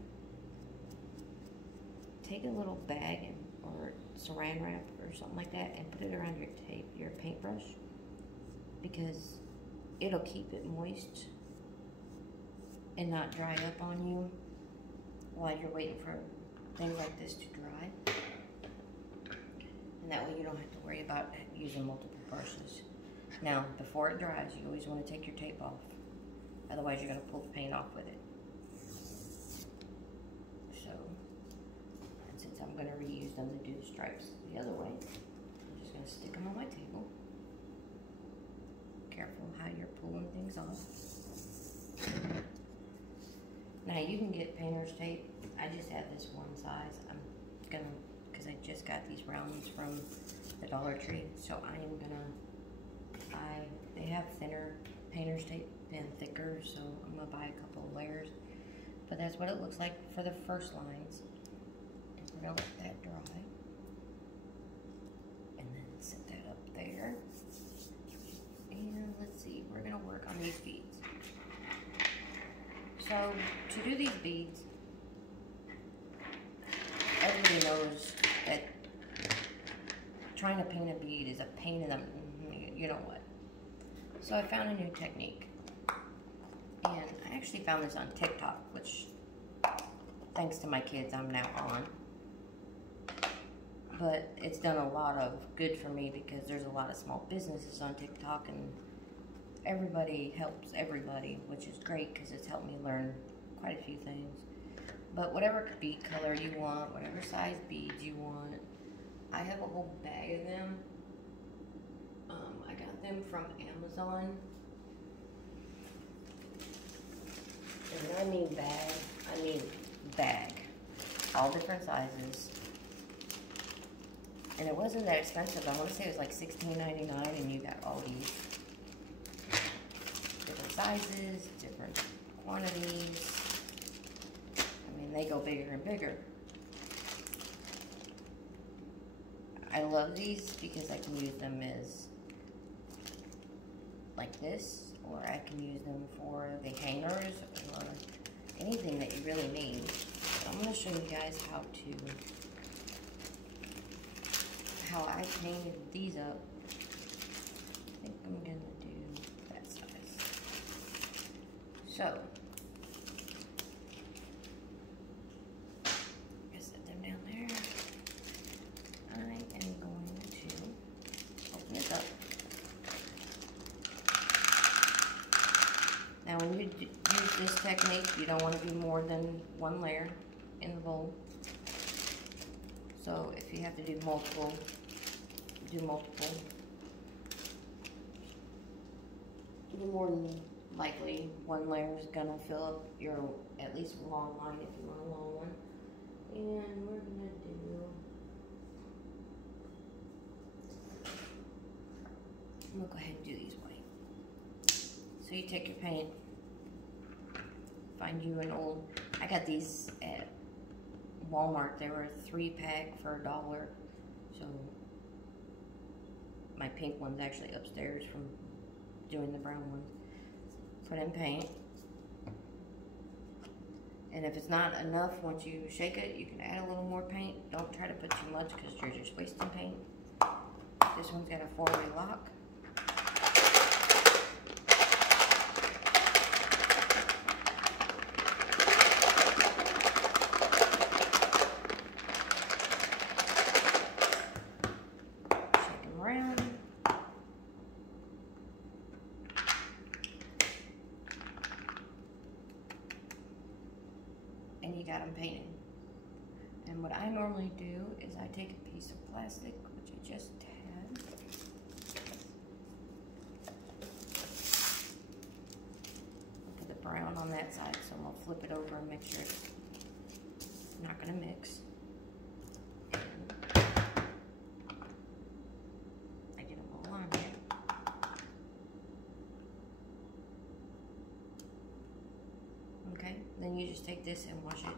take a little bag or saran wrap or something like that and put it around your paintbrush, because it'll keep it moist and not dry up on you while you're waiting for things like this to dry. And that way you don't have to worry about using multiple brushes. Now, before it dries, you always want to take your tape off. Otherwise, you're going to pull the paint off with it. So, and since I'm going to reuse them to do the stripes the other way, I'm just going to stick them on my table. Careful how you're pulling things off. Now, you can get painter's tape. I just have this one size. I'm going to, because I just got these round ones from the Dollar Tree, so I am going to, they have thinner painter's tape and thicker, so I'm going to buy a couple of layers. But that's what it looks like for the first lines. And we're going to let that dry. And then set that up there. And let's see, we're going to work on these beads. So, to do these beads, everybody knows that trying to paint a bead is a pain in the, you know what. So I found a new technique. And I actually found this on TikTok, which, thanks to my kids, I'm now on. But it's done a lot of good for me because there's a lot of small businesses on TikTok and everybody helps everybody, which is great because it's helped me learn quite a few things. But whatever bead color you want, whatever size beads you want, I have a whole bag of them. I got them from Amazon. And when I mean bag, I mean bag. All different sizes. And it wasn't that expensive. I want to say it was like $16.99 and you got all these different sizes, different quantities. I mean, they go bigger and bigger. I love these because I can use them as like this, or I can use them for the hangers or anything that you really need. So I'm going to show you guys how I painted these up. I think I'm going to do that size. So, set them down there. I am going to open this up. Now when you use this technique, you don't want to do more than one layer in the bowl. So if you have to do multiple, do multiple. More than likely, one layer is gonna fill up your, at least a long line if you want a long one. And we're gonna do, I'm gonna go ahead and do these white. So you take your paint, find you an old, I got these at Walmart. They were a 3-pack for $1. So my pink one's actually upstairs from doing the brown ones. Put in paint. And if it's not enough, once you shake it, you can add a little more paint. Don't try to put too much because you're just wasting paint. This one's got a 4-way lock. And you got them painted. And what I normally do is I take a piece of plastic, which I just had. Put the brown on that side, so I'm gonna flip it over and make sure it's not gonna mix. And I get them all on here. Okay, then you just take this and wash it.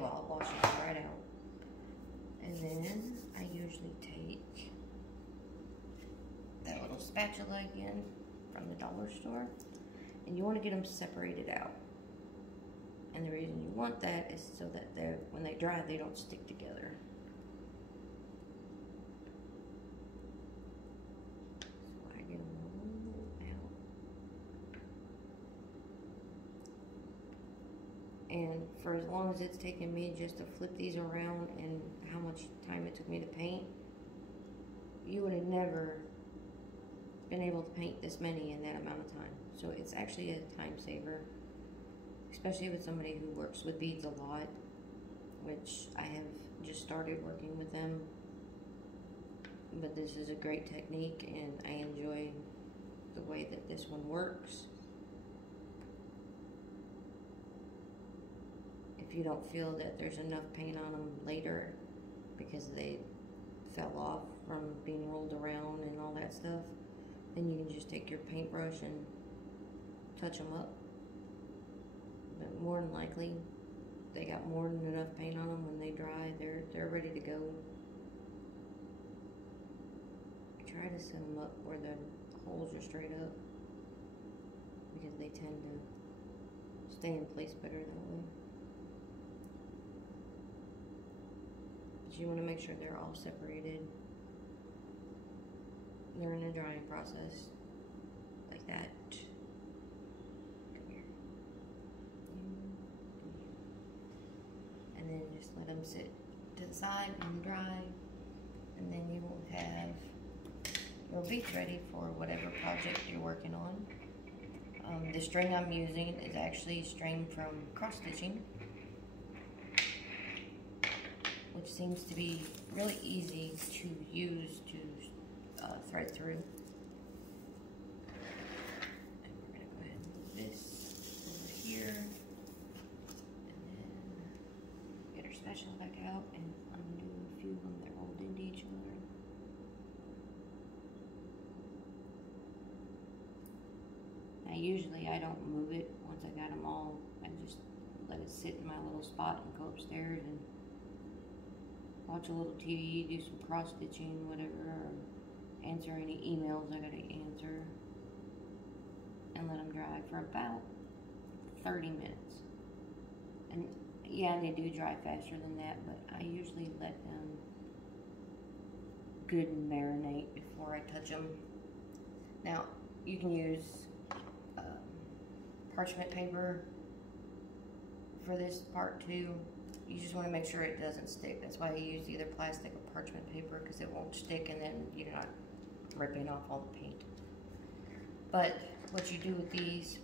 Well, I'll wash it right out. And then I usually take that little spatula again from the dollar store. And you want to get them separated out. And the reason you want that is so that when they dry, they don't stick together. So I get them all out. And for as long as it's taken me just to flip these around and how much time it took me to paint, you would have never been able to paint this many in that amount of time. So it's actually a time saver, especially with somebody who works with beads a lot, which I have just started working with them. But this is a great technique and I enjoy the way that this one works. If you don't feel that there's enough paint on them later because they fell off from being rolled around and all that stuff, then you can just take your paintbrush and touch them up. But more than likely, they got more than enough paint on them. When they dry, they're ready to go. I try to set them up where the holes are straight up because they tend to stay in place better that way. But you want to make sure they're all separated. They're in a drying process like that. Come here. And then just let them sit to the side and dry, and then you will have your beads ready for whatever project you're working on. The string I'm using is actually string from cross stitching, which seems to be really easy to use to thread through. And we're going to go ahead and move this over here, and then get our spatula back out and undo a few of them that rolled into each other. Now usually I don't move it once I got them all. I just let it sit in my little spot and go upstairs and watch a little TV, do some cross stitching, whatever, or answer any emails I gotta answer, and let them dry for about 30 minutes. And yeah, they do dry faster than that, but I usually let them good and marinate before I touch them. Now, you can use parchment paper for this part too. You just want to make sure it doesn't stick. That's why I use either plastic or parchment paper, because it won't stick and then you're not ripping off all the paint. But what you do with these,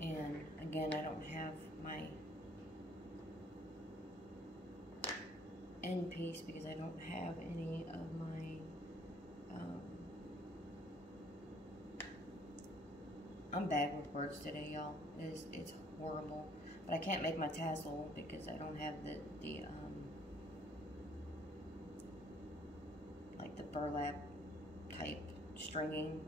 and again, I don't have my end piece because I don't have any of my I'm bad with words today, y'all. It's horrible. But I can't make my tassel because I don't have the like the burlap type stringing.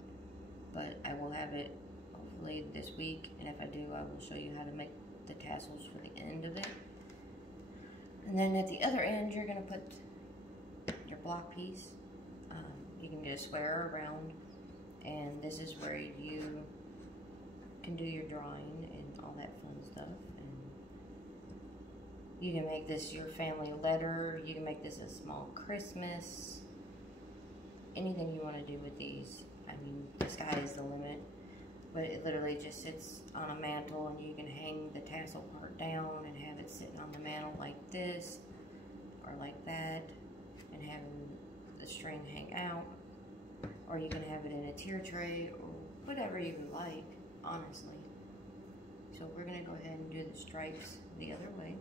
But I will have it hopefully this week, and if I do, I will show you how to make the tassels for the end of it. And then at the other end, you're gonna put your block piece. You can get a square around, and this is where you can do your drawing and all that fun stuff. And you can make this your family letter. You can make this a small Christmas. Anything you want to do with these. I mean, the sky is the limit. But it literally just sits on a mantle, and you can hang the tassel part down and have it sitting on the mantle like this or like that, and having the string hang out. Or you can have it in a tier tray or whatever you would like, honestly. So we're going to go ahead and do the stripes the other way,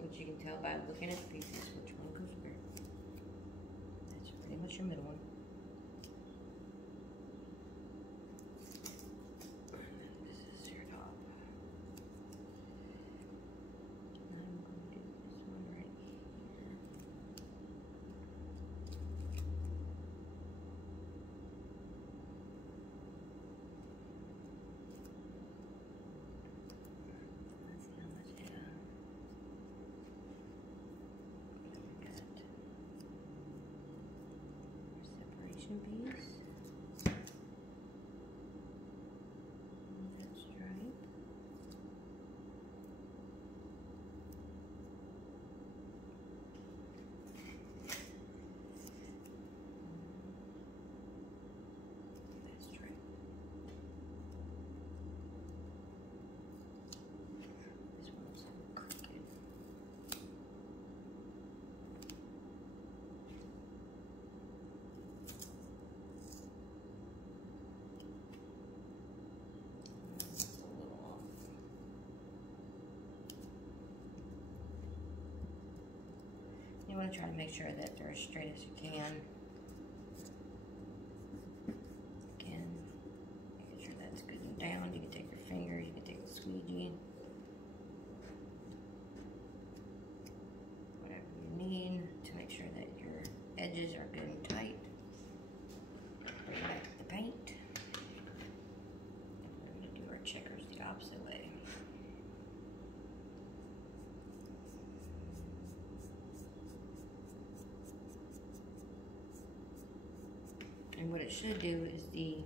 which you can tell by looking at the pieces which one goes where. That's pretty much your middle one. try to make sure that they're as straight as you can. Again, making sure that's good and down. You can take your finger, you can take the squeegee. Whatever you need to make sure that your edges are good and tight. Bring back the paint. We're going to do our checkers the opposite way. And what it should do is the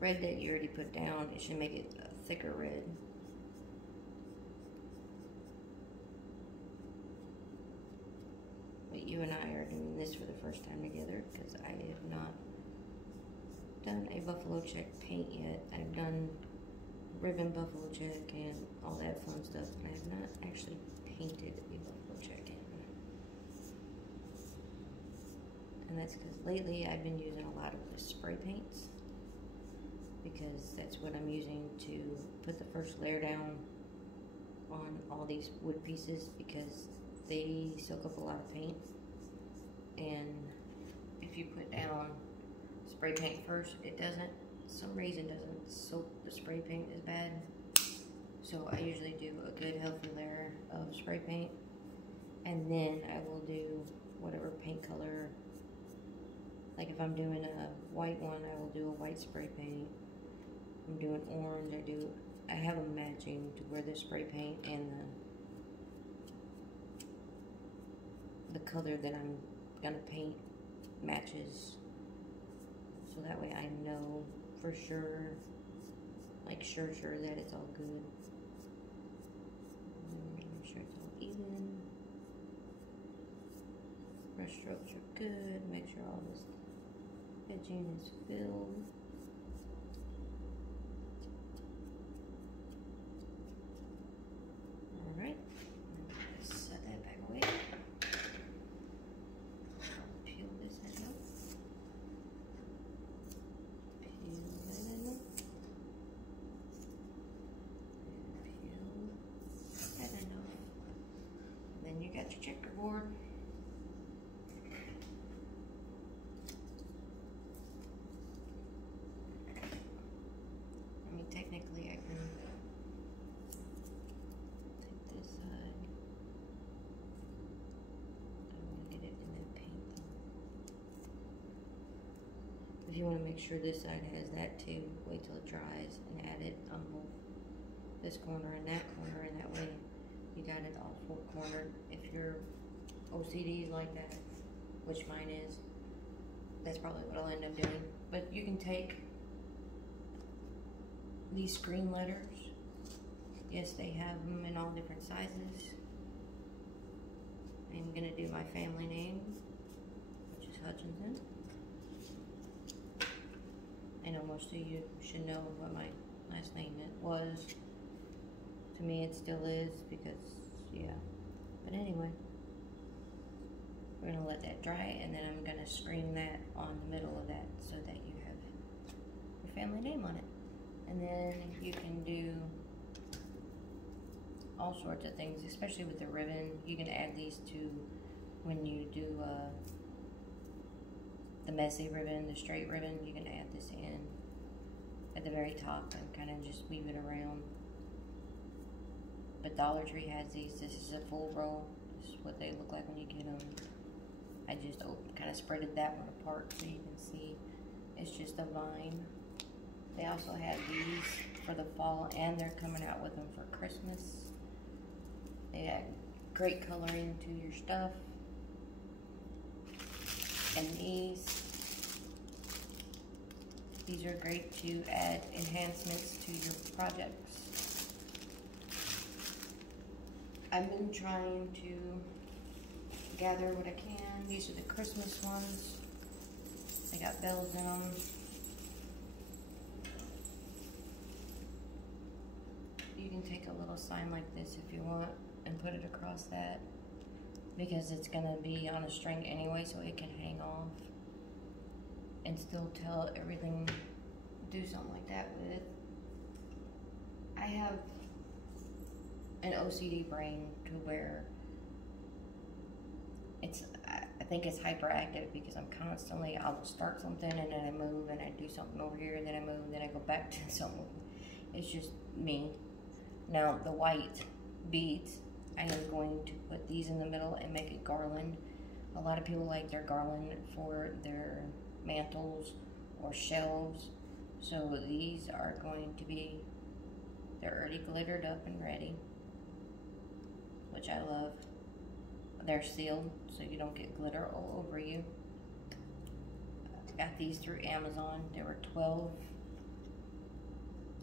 red that you already put down, it should make it a thicker red. But you and I are doing this for the first time together because I have not done a buffalo check paint yet. I've done ribbon buffalo check and all that fun stuff, but I have not actually painted a buffalo check yet. And that's because lately I've been using a lot of the spray paints because that's what I'm using to put the first layer down on all these wood pieces because they soak up a lot of paint. And if you put down spray paint first, it doesn't, some reason doesn't soak the spray paint as bad. So I usually do a good healthy layer of spray paint, and then I will do whatever paint color. Like if I'm doing a white one, I will do a white spray paint. If I'm doing orange, I have them matching to where the spray paint and the color that I'm gonna paint matches. So that way I know for sure, like sure that it's all good. Make sure it's all even. Brush strokes are good. Make sure all this edging is filled. Alright, set that back away. Peel this head out. Peel that in. And peel that in. And then you got your checkerboard. Technically, I can take this side. I'm going to get it in that paint. If you want to make sure this side has that too, wait till it dries and add it on both this corner and that corner, and that way you got it all four cornered. If your OCD is like that, which mine is, that's probably what I'll end up doing. But you can take these screen letters. Yes, they have them in all different sizes. I'm gonna do my family name, which is Hutchinson. I know most of you should know what my last name was. To me, it still is because, yeah. But anyway, we're gonna let that dry, and then I'm gonna screen that on the middle of that so that you have your family name on it. And then you can do all sorts of things, especially with the ribbon. You can add these to when you do the messy ribbon, the straight ribbon. You can add this in at the very top and kind of just weave it around. But Dollar Tree has these. This is a full roll. This is what they look like when you get them. I just kind of spreaded that one apart so you can see it's just a vine. They also have these for the fall, and they're coming out with them for Christmas. They add great coloring to your stuff. And these are great to add enhancements to your projects. I've been trying to gather what I can. These are the Christmas ones. They got bells in them. You can take a little sign like this if you want and put it across that, because it's gonna be on a string anyway, so it can hang off and still tell everything. Do something like that with. I have an OCD brain to where I think it's hyperactive because I'm constantly, I'll start something and then I move and I do something over here and then I move and then I go back to something. It's just me. Now the white beads, I am going to put these in the middle and make a garland. A lot of people like their garland for their mantles or shelves. So these are going to be, they're already glittered up and ready, which I love. They're sealed so you don't get glitter all over you. I got these through Amazon. There were 12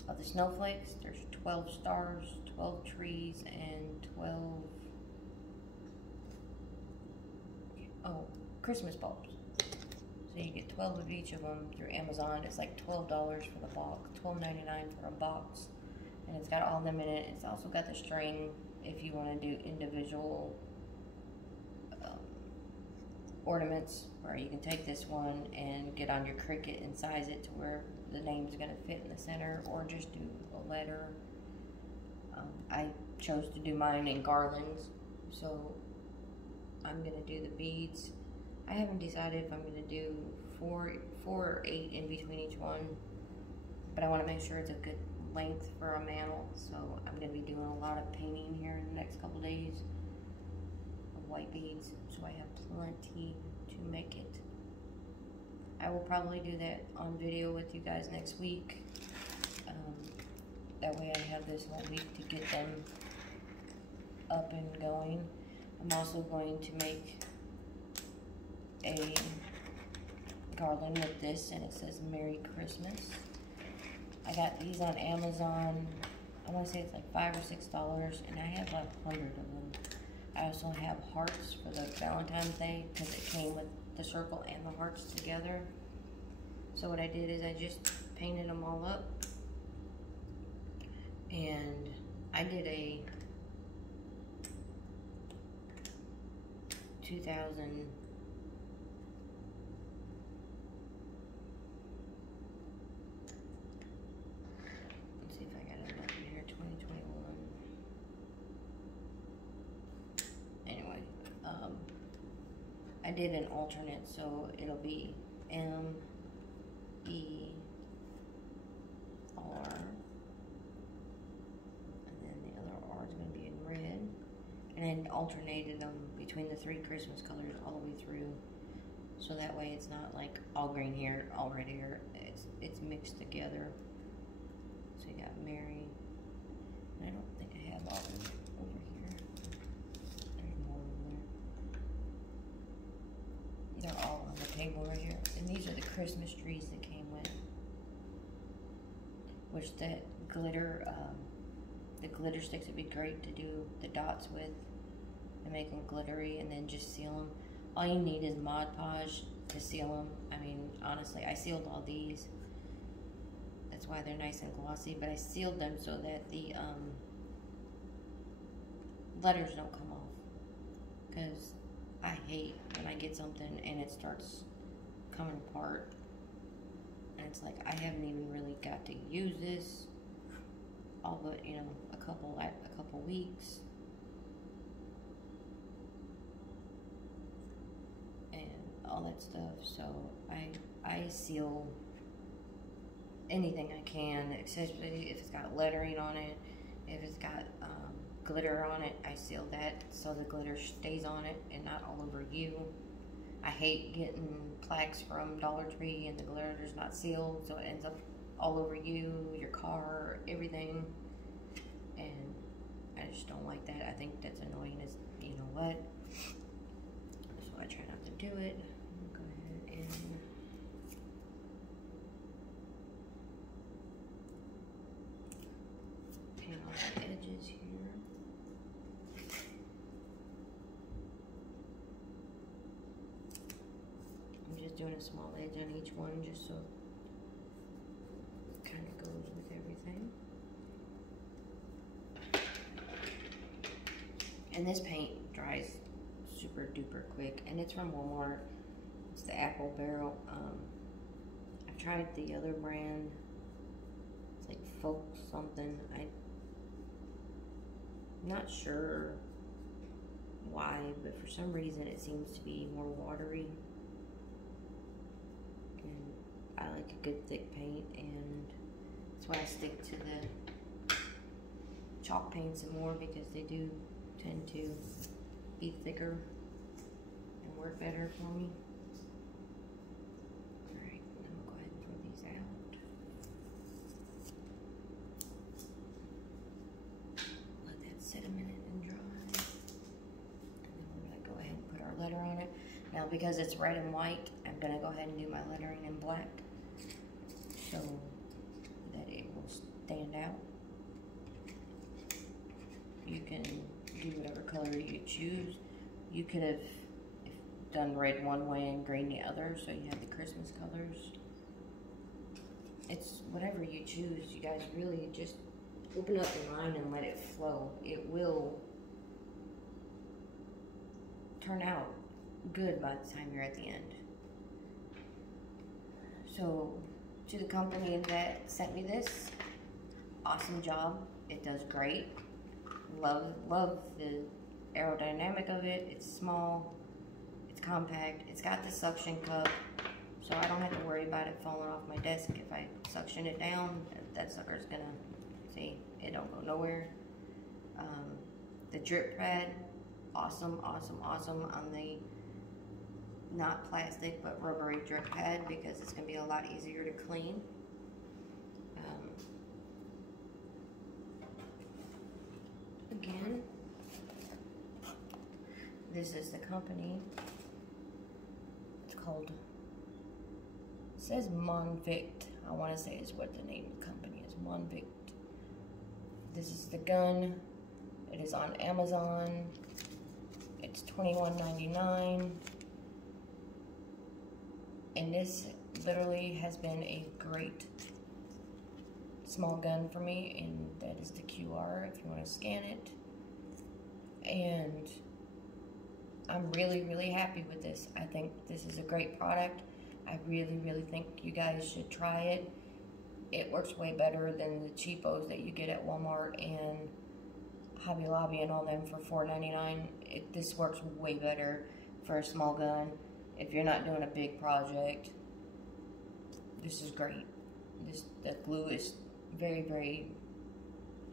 of the snowflakes. There's 12 stars, 12 trees, and 12 Christmas bulbs. So you get 12 of each of them through Amazon. It's like $12 for the box, $12.99 for a box, and it's got all of them in it. It's also got the string if you want to do individual ornaments, where you can take this one and get on your Cricut and size it to where the name's going to fit in the center, or just do a letter. I chose to do mine in garlands, so I'm going to do the beads. I haven't decided if I'm going to do four or 8 in between each one, but I want to make sure it's a good length for a mantle, so I'm going to be doing a lot of painting here in the next couple days of white beads, so I have plenty to make it. I will probably do that on video with you guys next week. That way I have this whole week to get them up and going. I'm also going to make a garland with this, and it says Merry Christmas. I got these on Amazon. I want to say it's like $5 or $6, and I have like 100 of them. I also have hearts for the Valentine's Day because it came with the circle and the hearts together. So what I did is I just painted them all up, and I did a 2000 let's see if I got it up in here, 2021. Anyway, I did an alternate, so it'll be M E R, and then the other R is going to be in red, and then alternated them between the 3 Christmas colors all the way through, so that way it's not like all green here, all red here. It's mixed together. So you got Mary, and I don't think I have all of them over here. There's more over there. They're all on the table right here, and these are the Christmas trees that came with, which that glitter, the glitter sticks would be great to do the dots with and make them glittery, and then just seal them. All you need is Mod Podge to seal them. I mean, honestly, I sealed all these. That's why they're nice and glossy, but I sealed them so that the letters don't come off, because I hate when I get something and it starts coming apart, and it's like I haven't even really got to use this all but, you know, a couple weeks, and all that stuff. So I seal anything I can, especially if it's got lettering on it. If it's got glitter on it, I seal that so the glitter stays on it and not all over you. I hate getting plaques from Dollar Tree and the glitter's not sealed, so it ends up all over you, your car, everything, and I just don't like that. I think that's annoying as you know what, so I try not to do it. Go ahead and paint on the edges here. I'm just doing a small edge on each one just so it kind of goes with everything. And this paint dries super duper quick, and it's from Walmart. It's the Apple Barrel. I've tried the other brand. It's like Folk something. I'm not sure why, but for some reason it seems to be more watery. And I like a good thick paint, and that's why I stick to the chalk paints some more, because they do tend to be thicker and work better for me. Alright, then we'll go ahead and throw these out. Let that sit a minute and dry. And then we're going to go ahead and put our letter on it. Now, because it's red and white, I'm going to go ahead and do my lettering in black so that it will stand out. You can do whatever color you choose. You could have done red one way and green the other, so you have the Christmas colors. It's whatever you choose. You guys really just open up the line and let it flow. It will turn out good by the time you're at the end. So, to the company that sent me this, awesome job. It does great. Love the aerodynamic of it. It's small, it's compact, it's got the suction cup, so I don't have to worry about it falling off my desk. If I suction it down, that sucker's gonna, see, it don't go nowhere. The drip pad, awesome, awesome, awesome on the not plastic but rubbery drip pad, because it's gonna be a lot easier to clean. Again, this is the company. It's called, it says Monvict. I want to say is what the name of the company is, Monvict. This is the gun. It is on Amazon. It's $21.99. And this literally has been a great small gun for me, and that is the QR if you want to scan it. And I'm really, really happy with this. I think this is a great product. I really, really think you guys should try it. It works way better than the cheapos that you get at Walmart and Hobby Lobby and all them for $4.99. This works way better for a small gun. If you're not doing a big project, this is great. The glue is very, very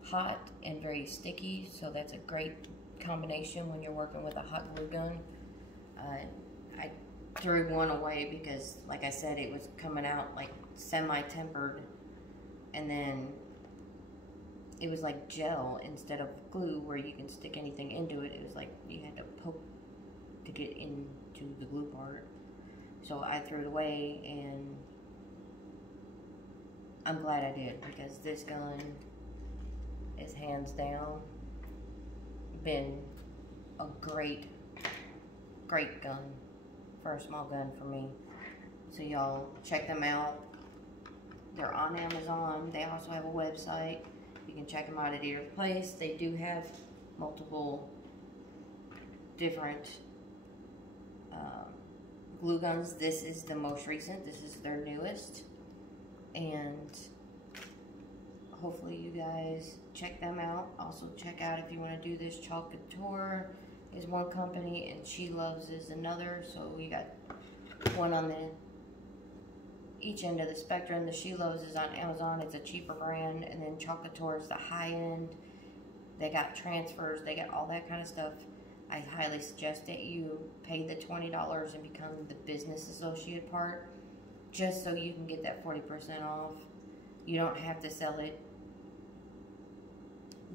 hot and very sticky, so that's a great combination when you're working with a hot glue gun. I threw one away because, like I said, it was coming out like semi-tempered, and then it was like gel instead of glue where you can stick anything into it. It was like you had to poke to get into the glue part. So I threw it away, and I'm glad I did, because this gun is hands down been a great, great gun for a small gun for me. So y'all check them out. They're on Amazon. They also have a website. You can check them out at either place. They do have multiple different glue guns. This is the most recent. This is their newest. And hopefully you guys check them out. Also check out, if you want to do this, Chalk Couture is one company and She Loves is another. So you got one on each end of the spectrum. The She Loves is on Amazon. It's a cheaper brand. And then Chalk Couture is the high end. They got transfers. They got all that kind of stuff. I highly suggest that you pay the $20 and become the business associate part, just so you can get that 40% off. You don't have to sell it,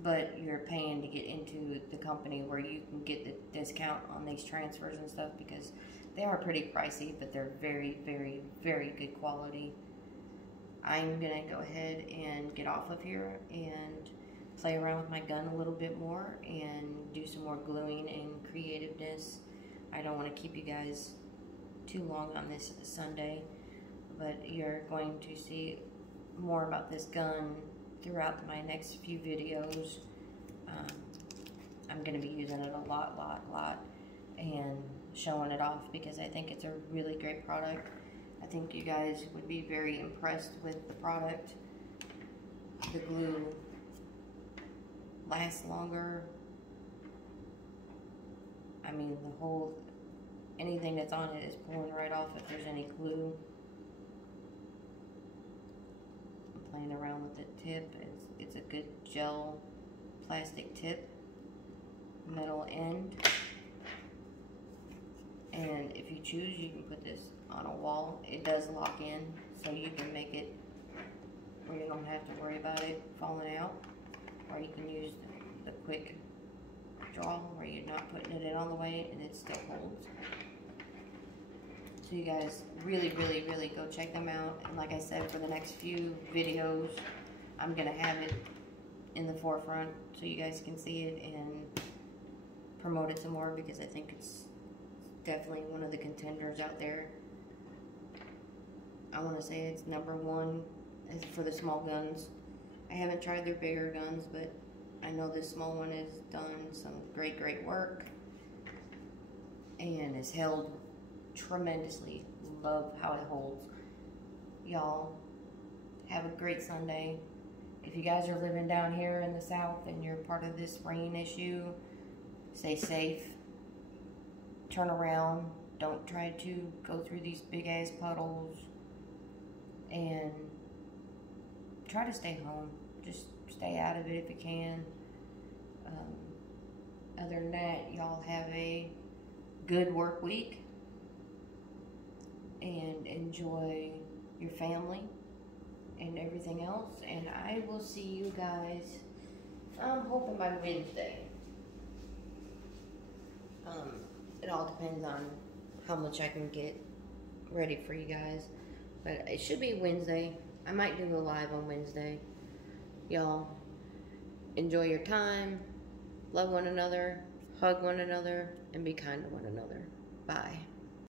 but you're paying to get into the company where you can get the discount on these transfers and stuff, because they are pretty pricey, but they're very, very, very good quality. I'm gonna go ahead and get off of here and play around with my gun a little bit more and do some more gluing and creativeness. I don't want to keep you guys too long on this Sunday, but you're going to see more about this gun throughout my next few videos. I'm going to be using it a lot, and showing it off, because I think it's a really great product. I think you guys would be very impressed with the product. The glue lasts longer. I mean, the whole, anything that's on it is pulling right off if there's any glue. I'm playing around with the tip. It's a good gel plastic tip, metal end. And if you choose, you can put this on a wall. It does lock in, so you can make it where you don't have to worry about it falling out. Or you can use the quick draw where you're not putting it in all the way and it still holds. So you guys really go check them out. And like I said, for the next few videos, I'm gonna have it in the forefront so you guys can see it and promote it some more, because I think it's definitely one of the contenders out there. I want to say it's #1 for the small guns. I haven't tried their bigger guns, but I know this small one has done some great work and has held tremendously. Love how it holds. Y'all have a great Sunday. If you guys are living down here in the South and you're part of this rain issue, stay safe. Turn around. Don't try to go through these big ass puddles. And try to stay home. Just stay out of it if you can. Other than that, y'all have a good work week. And enjoy your family and everything else. And I will see you guys, I'm hoping by Wednesday. It all depends on how much I can get ready for you guys. But it should be Wednesday. I might do a live on Wednesday. Y'all, enjoy your time. Love one another. Hug one another. And be kind to one another. Bye.